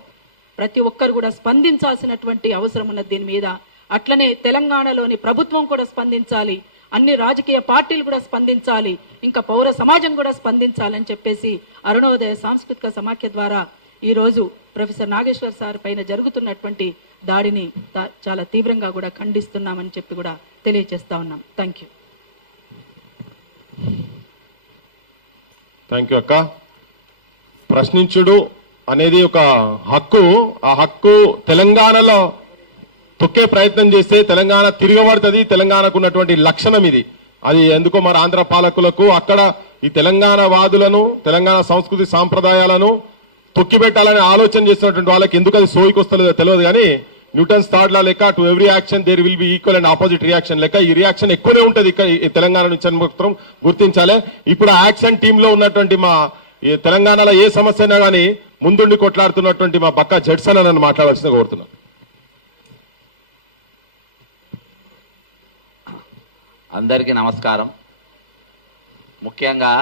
ప్రతి ఒక్కరు కూడా స్పందించాల్సినటువంటి అవసరం ఉన్నది దీని మీద. అట్లనే తెలంగాణలోని ప్రభుత్వం కూడా స్పందించాలి, అన్ని రాజకీయ పార్టీలు కూడా స్పందించాలి, ఇంకా పౌర సమాజం కూడా స్పందించాలని చెప్పేసి అరుణోదయ సాంస్కృతిక సమాఖ్య ద్వారా ఈరోజు ప్రొఫెసర్ నాగేశ్వర్ సార్ పైన జరుగుతున్నటువంటి దాడిని చాలా తీవ్రంగా కూడా ఖండిస్తున్నామని చెప్పి కూడా తెలియజేస్తా ఉన్నాం. థ్యాంక్ యూ అక్క. ప్రశ్నించుడు అనేది ఒక హక్కు. ఆ హక్కు తెలంగాణలో తొక్కే ప్రయత్నం చేస్తే తెలంగాణ తిరగబడుతుంది. తెలంగాణకు ఉన్నటువంటి లక్షణం ఇది. అది ఎందుకో మరి ఆంధ్ర పాలకులకు అక్కడ ఈ తెలంగాణ వాదులను, తెలంగాణ సంస్కృతి సాంప్రదాయాలను తొక్కిపెట్టాలని ఆలోచన చేస్తున్నటువంటి వాళ్ళకి ఎందుకు అది సోయికి వస్తలేదో తెలియదు. కానీ న్యూటన్స్ థర్డ్ లా లెక్క to every action there will be equal and opposite reaction లెక్క ఈ రియాక్షన్ ఎక్కువనే ఉంటుంది ఇక్కడ తెలంగాణ నుంచి మాత్రం గుర్తించాలి. ఇప్పుడు ఆ యాక్షన్ టీమ్ లో ఉన్నటువంటి మా తెలంగాణలో ఏ సమస్య అయినా కానీ ముందుండి కొట్లాడుతున్నటువంటి మా పక్క జడ్సన్ నన్ను మాట్లాడాల్సిందిగా కోరుతున్నాను. అందరికీ నమస్కారం. ముఖ్యంగా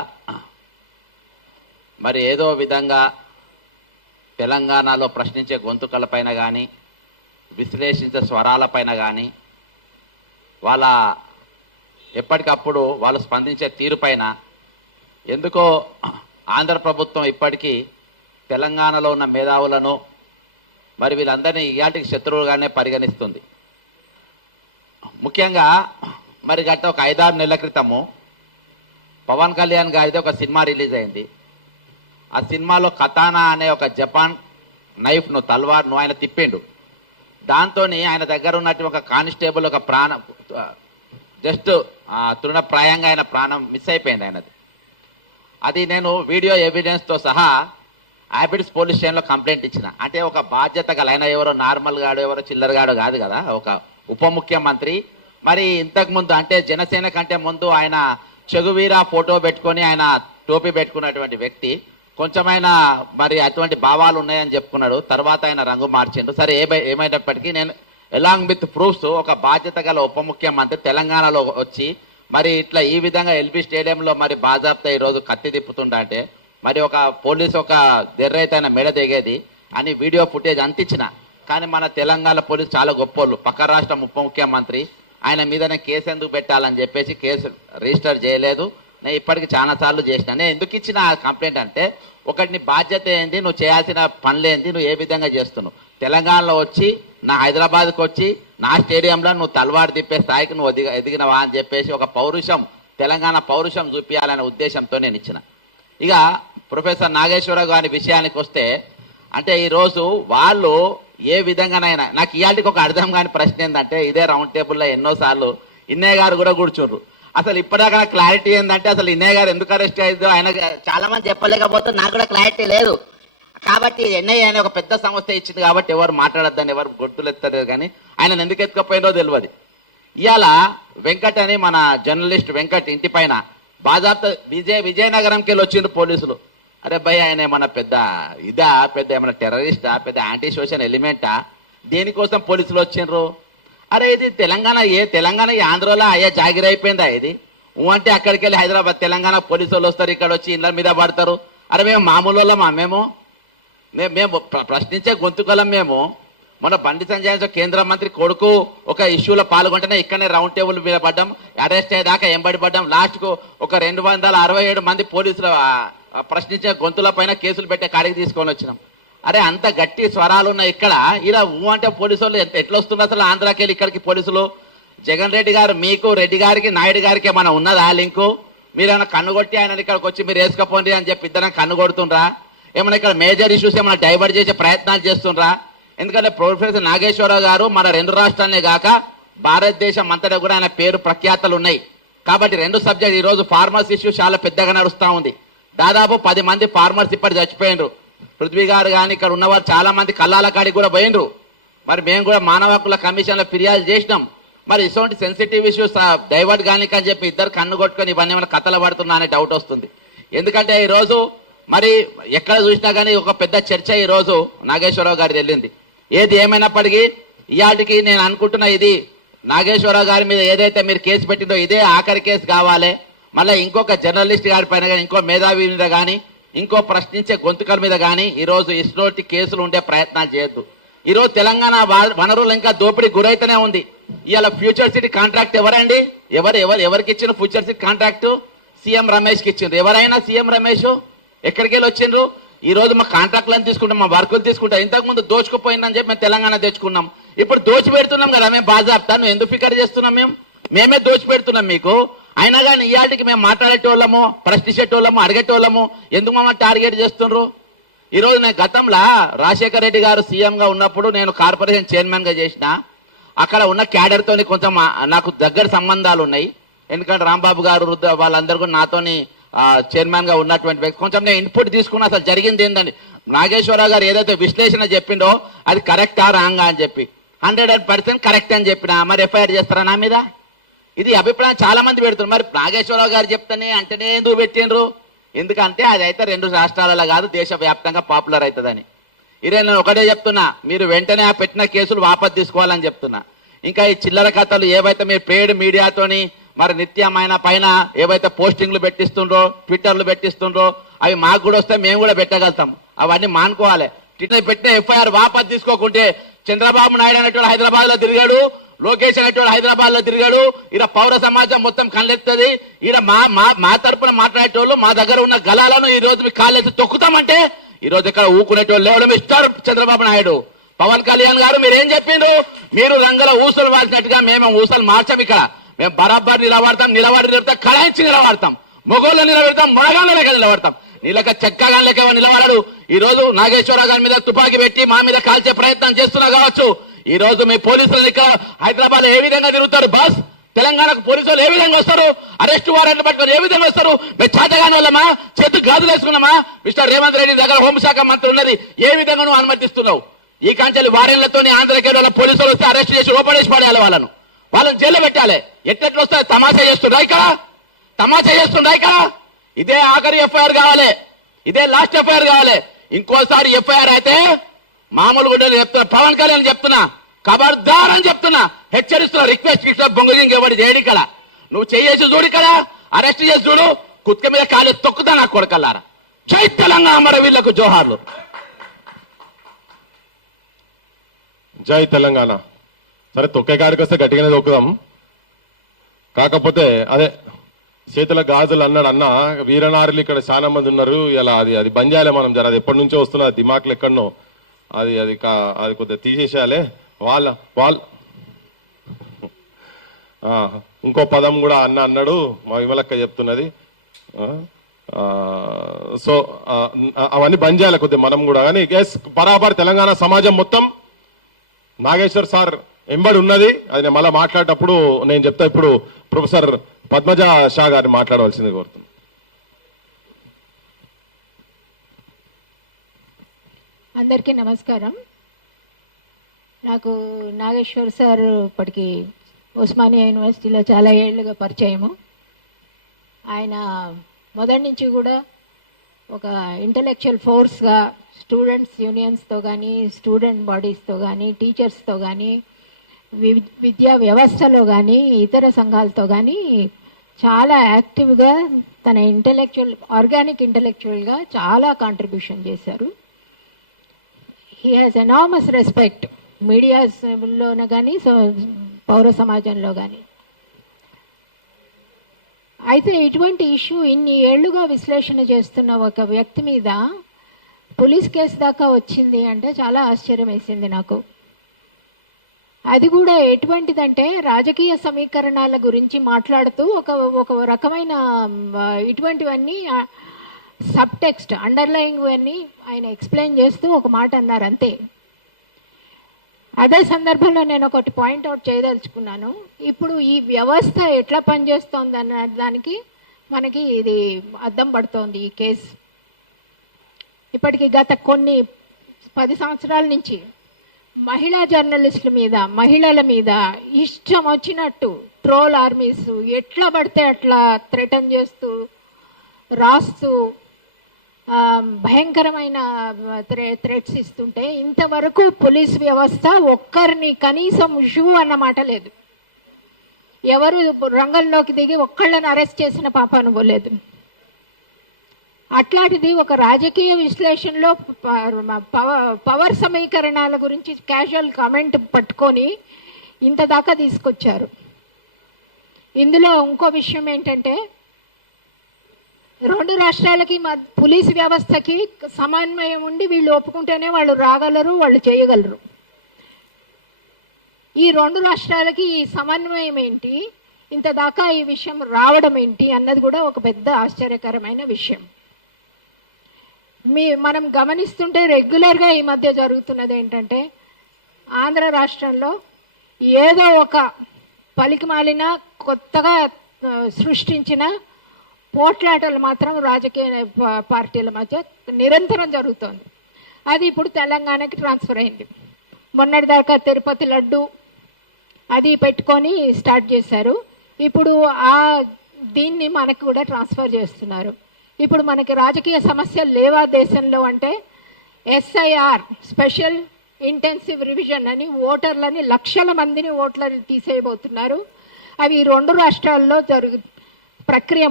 మరి ఏదో విధంగా తెలంగాణలో ప్రశ్నించే గొంతుకలపైన కానీ, విశ్లేషించే స్వరాలపైన కానీ, వాళ్ళ ఎప్పటికప్పుడు వాళ్ళు స్పందించే తీరుపైన ఎందుకో ఆంధ్ర ప్రభుత్వం ఇప్పటికీ తెలంగాణలో ఉన్న మేధావులను మరి వీళ్ళందరినీ ఇయాటికి శత్రువులుగానే పరిగణిస్తుంది. ముఖ్యంగా మరి గత ఒక 5-6 నెలల క్రితము పవన్ కళ్యాణ్ గారిది ఒక సినిమా రిలీజ్ అయింది. ఆ సినిమాలో కతానా అనే ఒక జపాన్ నైఫ్ను, తల్వార్ను ఆయన తిప్పిండు. దాంతో ఆయన దగ్గర ఉన్నట్టు ఒక కానిస్టేబుల్ ఒక ప్రాణం జస్ట్ తృణప్రాయంగా ఆయన ప్రాణం మిస్ అయిపోయింది ఆయనది. అది నేను వీడియో ఎవిడెన్స్తో సహా హ్యాబిట్స్ పోలీస్ స్టేషన్లో కంప్లైంట్ ఇచ్చిన. అంటే ఒక బాధ్యత గల ఆయన ఎవరో నార్మల్ గాడు, ఎవరో చిల్లరగాడు కాదు కదా, ఒక ఉప ముఖ్యమంత్రి. మరి ఇంతకుముందు అంటే జనసేన కంటే ముందు ఆయన చెగువీరా ఫోటో పెట్టుకొని ఆయన టోపీ పెట్టుకున్నటువంటి వ్యక్తి. కొంచెమైనా మరి అటువంటి భావాలు ఉన్నాయని చెప్పుకున్నాడు. తర్వాత ఆయన రంగు మార్చిండు. సరే ఏమైనప్పటికీ నేను ఎలాంగ్ విత్ ప్రూఫ్స్ ఒక బాధ్యత గల ఉప ముఖ్యమంత్రి తెలంగాణలో వచ్చి మరి ఇట్లా ఈ విధంగా ఎల్బీ స్టేడియంలో మరి బాజాబ్తా ఈరోజు కత్తి తిప్పుతుంటే మరి ఒక పోలీసు ఒక దెర్రైతే ఆయన మెడ దిగేది అని వీడియో ఫుటేజ్ అంతించిన. కానీ మన తెలంగాణ పోలీసు చాలా గొప్పోళ్ళు. పక్క రాష్ట్రం ఉప ముఖ్యమంత్రి ఆయన మీదనే కేసు ఎందుకు పెట్టాలని చెప్పేసి కేసు రిజిస్టర్ చేయలేదు. నేను ఇప్పటికి చాలాసార్లు చేసిన. నేను ఎందుకు ఇచ్చిన కంప్లైంట్ అంటే, ఒకటి నీ బాధ్యత ఏంది, నువ్వు చేయాల్సిన పనులేంది, నువ్వు ఏ విధంగా చేస్తున్నావు. తెలంగాణలో వచ్చి నా హైదరాబాద్కి వచ్చి నా స్టేడియంలో నువ్వు తలవారు తిప్పే స్థాయికి నువ్వు ఎదిగినవా అని చెప్పేసి ఒక పౌరుషం, తెలంగాణ పౌరుషం చూపించాలనే ఉద్దేశంతో నేను ఇచ్చిన. ఇక ప్రొఫెసర్ నాగేశ్వరరావు గారి విషయానికి వస్తే, అంటే ఈరోజు వాళ్ళు ఏ విధంగానైనా నాకు ఇవాళకి ఒక అర్థం కాని ప్రశ్న ఏంటంటే, ఇదే రౌండ్ టేబుల్లో ఎన్నోసార్లు ఇన్నయ్య గారు కూడా కూర్చుండ్రు. అసలు ఇప్పటిదాకా క్లారిటీ ఏంటంటే, అసలు ఇన్నయ్య గారు ఎందుకు అరెస్ట్ అయ్యిందో ఆయన చాలా మంది చెప్పలేకపోతే నాకు కూడా క్లారిటీ లేదు. కాబట్టి ఎన్ఐఏ అనే ఒక పెద్ద సంస్థ ఇచ్చింది కాబట్టి ఎవరు మాట్లాడద్దని ఎవరు గొడ్డులు ఎత్తారు. కానీ ఆయన ఎందుకు ఎత్తుకపోయిందో తెలియదు. ఇవాళ వెంకట్ అని మన జర్నలిస్ట్ వెంకట్ ఇంటి పైన బాజాబ్తా విజయనగరంకి వెళ్ళి వచ్చిండ్రు పోలీసులు. అరే భయ్, ఆయన ఏమన్నా పెద్ద పెద్ద ఏమన్నా టెర్రరిస్టా, పెద్ద యాంటీ సోషల్ ఎలిమెంటా, దేనికోసం పోలీసులు వచ్చిండ్రు? అరే ఇది తెలంగాణ ఈ ఆంధ్రలో అయ్యా జాగిరైపోయిందా ఇది? అంటే అక్కడికి వెళ్ళి హైదరాబాద్ తెలంగాణ పోలీసు వాళ్ళు వస్తారు, ఇక్కడ వచ్చి ఇళ్ళ మీద పడతారు. అరే మేము మామూలు వాళ్ళమా? మేము మేము ప్రశ్నించే గొంతుకలం మేము. మన బండి సంజయ్ కేంద్ర మంత్రి కొడుకు ఒక ఇష్యూలో పాల్గొంటేనే ఇక్కడనే రౌండ్ టేబుల్ మీద పడ్డాం, అరెస్ట్ అయ్యేదాకా ఎంబడి పడ్డాం. లాస్ట్కు ఒక 267 మంది పోలీసులు ప్రశ్నించే గొంతుల పైన కేసులు పెట్టే కాడికి తీసుకొని వచ్చినాం. అరే అంత గట్టి స్వరాలు ఉన్నాయి ఇక్కడ. ఇలా అంటే పోలీసు వాళ్ళు ఎట్లా వస్తున్నారు అసలు ఆంధ్రాకి వెళ్ళి ఇక్కడికి పోలీసులు? జగన్ రెడ్డి గారు మీకు రెడ్డి గారికి నాయుడు గారికి ఏమైనా ఉన్నదా లింకు? మీరేమైనా కన్ను కొట్టి ఆయన ఇక్కడికి వచ్చి మీరు వేసుకపోండి అని చెప్పి ఇద్దరం కన్ను కొడుతుండ్రా? ఏమైనా ఇక్కడ మేజర్ ఇష్యూస్ ఏమైనా డైవర్ట్ చేసే ప్రయత్నాలు చేస్తుండ్రా? ఎందుకంటే ప్రొఫెసర్ నాగేశ్వరరావు గారు మన 2 రాష్ట్రాలనే కాక భారతదేశం అంతటా కూడా ఆయన పేరు ప్రఖ్యాతలు ఉన్నాయి. కాబట్టి 2 సబ్జెక్ట్ ఈరోజు ఫార్మర్స్ ఇష్యూ చాలా పెద్దగా నడుస్తూ ఉంది. దాదాపు 10 మంది ఫార్మర్స్ ఇప్పటి చచ్చిపోయినరు. పృథ్వీ గారు కానీ ఇక్కడ ఉన్నవారు చాలా మంది కల్లాల కాడికి కూడా పోయినరు. మరి మేము కూడా మానవ హక్కుల కమిషన్లో ఫిర్యాదు చేసినాం. మరి ఇటువంటి సెన్సిటివ్ ఇష్యూస్ డైవర్ట్ కానీ అని చెప్పి ఇద్దరు కన్ను కొట్టుకొని ఇవన్నీ ఏమైనా కథలు పడుతున్నా అనే డౌట్ వస్తుంది. ఎందుకంటే ఈరోజు మరి ఎక్కడ చూసినా కానీ ఒక పెద్ద చర్చ ఈరోజు నాగేశ్వరరావు గారి వెళ్ళింది. ఏది ఏమైనప్పటికీ ఇవాటికి నేను అనుకుంటున్నా ఇది నాగేశ్వరరావు గారి మీద ఏదైతే మీరు కేసు పెట్టిందో ఇదే ఆఖరి కేసు కావాలి. మళ్ళీ ఇంకొక జర్నలిస్ట్ గారి పైన కానీ ఇంకో మేధావి మీద కానీ ఇంకో ప్రశ్నించే గొంతుకల మీద కానీ ఈరోజు ఇటువంటి కేసులు ఉండే ప్రయత్నాలు చేయొద్దు. ఈరోజు తెలంగాణ వనరులు ఇంకా దోపిడీ గురైతేనే ఉంది. ఇవాళ ఫ్యూచర్ సిటీ కాంట్రాక్ట్ ఎవరండి? ఎవరికి ఇచ్చిన ఫ్యూచర్ సిటీ కాంట్రాక్టు? సీఎం రమేష్కి ఇచ్చిండ్రు. ఎవరైనా సీఎం రమేష్ ఎక్కడికి వెళ్ళి వచ్చిండ్రు? ఈ రోజు మా కాంట్రాక్ట్లను తీసుకుంటాం, మా వర్కులు తీసుకుంటాం. ఇంతకుముందు దోచుకుపోయిందని చెప్పి మేము తెలంగాణ తెచ్చుకున్నాం. ఇప్పుడు దోచి పెడుతున్నాం కదా మేము బాజాబ్తా. నువ్వు ఎందుకు ఫికర్ చేస్తున్నాం? మేమే దోచి పెడుతున్నాం మీకు. అయినా కానీ ఇవాటికి మేము మాట్లాడేటోళ్ళము, ప్రశ్నించేటోళ్ళము, అడిగేటోళ్ళము ఎందుకు మమ్మల్ని టార్గెట్ చేస్తుండ్రు? ఈరోజు నేను గతంలో రాజశేఖర రెడ్డి గారు సీఎంగా ఉన్నప్పుడు నేను కార్పొరేషన్ చైర్మన్గా చేసిన. అక్కడ ఉన్న క్యాడర్తో కొంచెం నాకు దగ్గర సంబంధాలు ఉన్నాయి. ఎందుకంటే రాంబాబు గారు వాళ్ళందరూ కూడా నాతోని చైర్మన్గా ఉన్నటువంటి వ్యక్తి. కొంచెం నేను ఇన్పుట్ తీసుకున్నా అసలు జరిగింది ఏంటండి. నాగేశ్వరరావు గారు ఏదైతే విశ్లేషణ చెప్పిండో అది కరెక్టా రాంగా అని చెప్పి 100% కరెక్ట్ అని చెప్పిన. మరి ఎఫ్ఐఆర్ చేస్తారా నా మీద? ఇది అభిప్రాయం చాలా మంది పెడుతున్నారు. మరి నాగేశ్వరరావు గారు చెప్తానే అంటేనే ఎందుకు పెట్టిండ్రు? ఎందుకంటే అది అయితే 2 రాష్ట్రాలలో కాదు దేశవ్యాప్తంగా పాపులర్ అవుతుందని. ఇదే నేను ఒకటే చెప్తున్నా, మీరు వెంటనే ఆ పెట్టిన కేసులు వాపసు తీసుకోవాలని చెప్తున్నా. ఇంకా ఈ చిల్లర కథలు ఏవైతే మీరు పేడ్ మీడియాతోని మరి నిత్యమైన పైన ఏవైతే పోస్టింగ్లు పెట్టిస్తుండ్రో, ట్విట్టర్లు పెట్టిస్తుండ్రో అవి మాకు కూడా వస్తే మేము కూడా పెట్టగలుగుతాం. అవన్నీ మానుకోవాలి. పెట్టిన ఎఫ్ఐఆర్ వాపసు తీసుకోకుంటే చంద్రబాబు నాయుడు అనేటువంటి హైదరాబాద్ లో తిరిగాడు, లోకేష్ అనేటువంటి హైదరాబాద్ లో తిరిగాడు. ఈడ పౌర సమాజం మొత్తం కళ్ళెత్తది. ఈడ మా తరపున మాట్లాడేటోళ్ళు మా దగ్గర ఉన్న గలాలను ఈ రోజు మీ కాళ్ళెత్తి తొక్కుతామంటే ఈ రోజు ఇక్కడ ఊకునేటోళ్ళు లేవడం ఇస్తారు. చంద్రబాబు నాయుడు, పవన్ కళ్యాణ్ గారు మీరేం చెప్పిండ్రు? మీరు రంగుల ఊసలు మార్చినట్టుగా మేము ఊసలు మార్చాం. ఇక్కడ మేము బరాబర్ నిలబడతాం, కళాయించి నిలబడతాం, మొగోళ్ళు నిలబెడతాం, మొడగాళ్ళ లెక్క నిలబడతాం. నీళ్ళక చెక్కగా లెక్క నిలబడడు. ఈ రోజు నాగేశ్వరరావు గారి మీద తుపాకీ పెట్టి మా మీద కాల్చే ప్రయత్నం చేస్తున్నా కావచ్చు. ఈ రోజు మీ పోలీసులు ఇక్కడ హైదరాబాద్ ఏ విధంగా తిరుగుతారు? బస్ తెలంగాణకు పోలీసులు ఏ విధంగా వస్తారు? అరెస్ట్ వారెంట్ పట్టుకొని ఏ విధంగా వస్తారు? మేము చేతగాని వాళ్ళమా? చేతుకు గాజులు వేసుకున్నామా? మిస్టర్ రేవంత్ రెడ్డి దగ్గర హోంశాఖ మంత్రి ఉన్నది, ఏ విధంగా నువ్వు అనుమతిస్తున్నావు? ఈ కాంచెలు వారెన్లతో ఆంధ్రకేరళ వాళ్ళ పోలీసులు వస్తే అరెస్ట్ చేసి లోపడేసి పడేయాలి, వాళ్ళని జైల్లో పెట్టాలి. ఎట్టెట్లు వస్తే తమాషా చేస్తుండ్రా ఇక్కడ? తమాషా చేస్తుండ్రా ఇక్కడ? ఇదే ఆఖరి ఎఫ్ఐఆర్ కావాలి, ఇదే లాస్ట్ ఎఫ్ఐఆర్ కావాలి. ఇంకోసారి ఎఫ్ఐఆర్ అయితే మామూలు కూడా చెప్తున్నా, పవన్ కళ్యాణ్ చెప్తున్నా, ఖబర్దార్ అని చెప్తున్నా, హెచ్చరిస్తున్నా. రిక్వెస్ట్ బొంగజింగ్ ఎవరి చేయడు ఇక్కడ. నువ్వు చేసి చూడు, ఇక్కడ అరెస్ట్ చేసి చూడు, కుత్క మీద కాలు తొక్కుతా నా కొడకల్లారా. జై తెలంగాణ, అమర వీళ్లకు జోహార్లు. జై తెలంగాణ. సరే తొక్కే కాడికి వస్తే గట్టిగానే తొక్కుదాం. కాకపోతే అదే చేతుల గాజులు అన్నాడు అన్న, వీరనారులు ఇక్కడ చాలా మంది ఉన్నారు. ఇలా అది బంద్ చేయాలి మనం. జర అది ఎప్పటి నుంచో వస్తున్నది దిమాకులు ఎక్కడనో, అది కొద్దిగా తీసేసేయాలి. వాళ్ళ ఇంకో పదం కూడా అన్నాడు, మా విమలక్క చెప్తున్నది. సో అవన్నీ బంద్ చేయాలి కొద్దిగా మనం కూడా. కానీ బరాబర్ తెలంగాణ సమాజం మొత్తం నాగేశ్వర్ సార్ ఎంబడి ఉన్నది. అది నేను మళ్ళీ మాట్లాడేటప్పుడు నేను చెప్తా. ఇప్పుడు ప్రొఫెసర్ పద్మజ షా గారిని మాట్లాడవలసింది కోరుతున్నాను. అందరికీ నమస్కారం. నాకు నాగేశ్వర్ సార్ ఇప్పటికి ఉస్మానియా యూనివర్సిటీలో చాలా ఏళ్ళుగా పరిచయము. ఆయన మొదటి నుంచి కూడా ఒక ఇంటలెక్చువల్ ఫోర్స్గా స్టూడెంట్స్ యూనియన్స్తో కానీ, స్టూడెంట్ బాడీస్తో కానీ, టీచర్స్తో కానీ, విద్యా వ్యవస్థలో కానీ, ఇతర సంఘాలతో కానీ చాలా యాక్టివ్గా తన ఆర్గానిక్ ఇంటలెక్చువల్గా చాలా కాంట్రిబ్యూషన్ చేశారు. హీ హాజ్ ఎనామస్ రెస్పెక్ట్ మీడియాస్లోన కానీ పౌర సమాజంలో కానీ. అయితే ఇటువంటి ఇష్యూ ఇన్ని ఏళ్లుగా విశ్లేషణ చేస్తున్న ఒక వ్యక్తి మీద పోలీస్ కేసు దాకా వచ్చింది అంటే చాలా ఆశ్చర్యం వేసింది నాకు. అది కూడా ఎటువంటిదంటే రాజకీయ సమీకరణాల గురించి మాట్లాడుతూ ఒక రకమైన ఇటువంటివన్నీ సబ్ టెక్స్ట్ అండర్లయింగ్ అన్నీ ఆయన ఎక్స్ప్లెయిన్ చేస్తూ ఒక మాట అన్నారు అంతే. అదే సందర్భంలో నేను ఒకటి పాయింట్అవుట్ చేయదలుచుకున్నాను. ఇప్పుడు ఈ వ్యవస్థ ఎట్లా పనిచేస్తోంది అన్న దానికి మనకి ఇది అద్దం పడుతోంది ఈ కేసు. ఇప్పటికి గత కొన్ని 10 సంవత్సరాల నుంచి మహిళా జర్నలిస్టుల మీద, మహిళల మీద ఇష్టం వచ్చినట్టు ట్రోల్ ఆర్మీస్ ఎట్లా పడితే అట్లా థ్రెటన్ చేస్తూ రాస్తూ భయంకరమైన థ్రెట్స్ ఇస్తుంటే ఇంతవరకు పోలీస్ వ్యవస్థ ఒక్కరిని కనీసం షూ అన్నమాట లేదు. ఎవరు రంగంలోకి దిగి ఒక్కళ్ళని అరెస్ట్ చేసిన పాపాను పోలేదు. అట్లాంటిది ఒక రాజకీయ విశ్లేషణలో పవర్ సమీకరణాల గురించి క్యాజువల్ కామెంట్ పట్టుకొని ఇంత దాకా తీసుకొచ్చారు. ఇందులో ఇంకో విషయం ఏంటంటే 2 రాష్ట్రాలకి పోలీసు వ్యవస్థకి సమన్వయం ఉండి వీళ్ళు ఒప్పుకుంటేనే వాళ్ళు రాగలరు, వాళ్ళు చేయగలరు. ఈ 2 రాష్ట్రాలకి ఈ సమన్వయం ఏంటి, ఇంత దాకా ఈ విషయం రావడం ఏంటి అన్నది కూడా ఒక పెద్ద ఆశ్చర్యకరమైన విషయం. మనం గమనిస్తుంటే రెగ్యులర్గా ఈ మధ్య జరుగుతున్నది ఏంటంటే ఆంధ్ర రాష్ట్రంలో ఏదో ఒక పలికిమాలిన కొత్తగా సృష్టించిన పోట్లాటలు మాత్రం రాజకీయ పార్టీల మధ్య నిరంతరం జరుగుతోంది. అది ఇప్పుడు తెలంగాణకి ట్రాన్స్ఫర్ అయింది. మొన్నటిదాకా తిరుపతి లడ్డు అది పెట్టుకొని స్టార్ట్ చేశారు. ఇప్పుడు దీన్ని మనకు కూడా ట్రాన్స్ఫర్ చేస్తున్నారు. ఇప్పుడు మనకి రాజకీయ సమస్యలు లేవా దేశంలో అంటే SIR స్పెషల్ ఇంటెన్సివ్ రివిజన్ అని ఓటర్లని లక్షల మందిని ఓట్లని తీసేయబోతున్నారు. అవి 2 రాష్ట్రాల్లో ప్రక్రియ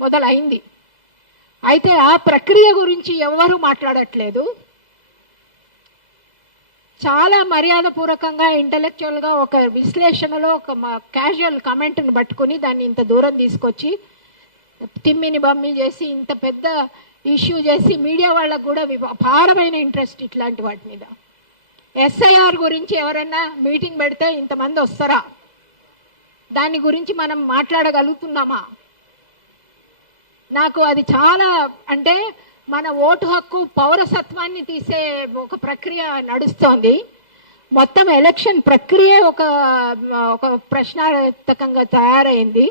మొదలైంది. అయితే ఆ ప్రక్రియ గురించి ఎవరు మాట్లాడట్లేదు. చాలా మర్యాదపూర్వకంగా ఇంటలెక్చువల్గా ఒక విశ్లేషణలో ఒక క్యాజువల్ కామెంట్ని పట్టుకొని దాన్ని ఇంత దూరం తీసుకొచ్చి తిమ్మిని బమ్మి చేసి ఇంత పెద్ద ఇష్యూ చేసి మీడియా వాళ్ళకు కూడా అపారమైన ఇంట్రెస్ట్ ఇట్లాంటి వాటి మీద. SIR గురించి ఎవరన్నా మీటింగ్ పెడితే ఇంతమంది వస్తారా? దాని గురించి మనం మాట్లాడగలుగుతున్నామా? నాకు అది చాలా అంటే మన ఓటు హక్కు పౌరసత్వాన్ని తీసే ఒక ప్రక్రియ నడుస్తోంది. మొత్తం ఎలక్షన్ ప్రక్రియ ఒక ప్రశ్నార్థకంగా తయారైంది.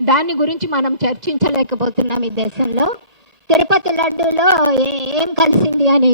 దాని గురించి మనం చర్చించలేకపోతున్నాం ఈ దేశంలో. తిరుపతి లడ్డూలో ఏం కలిసింది అని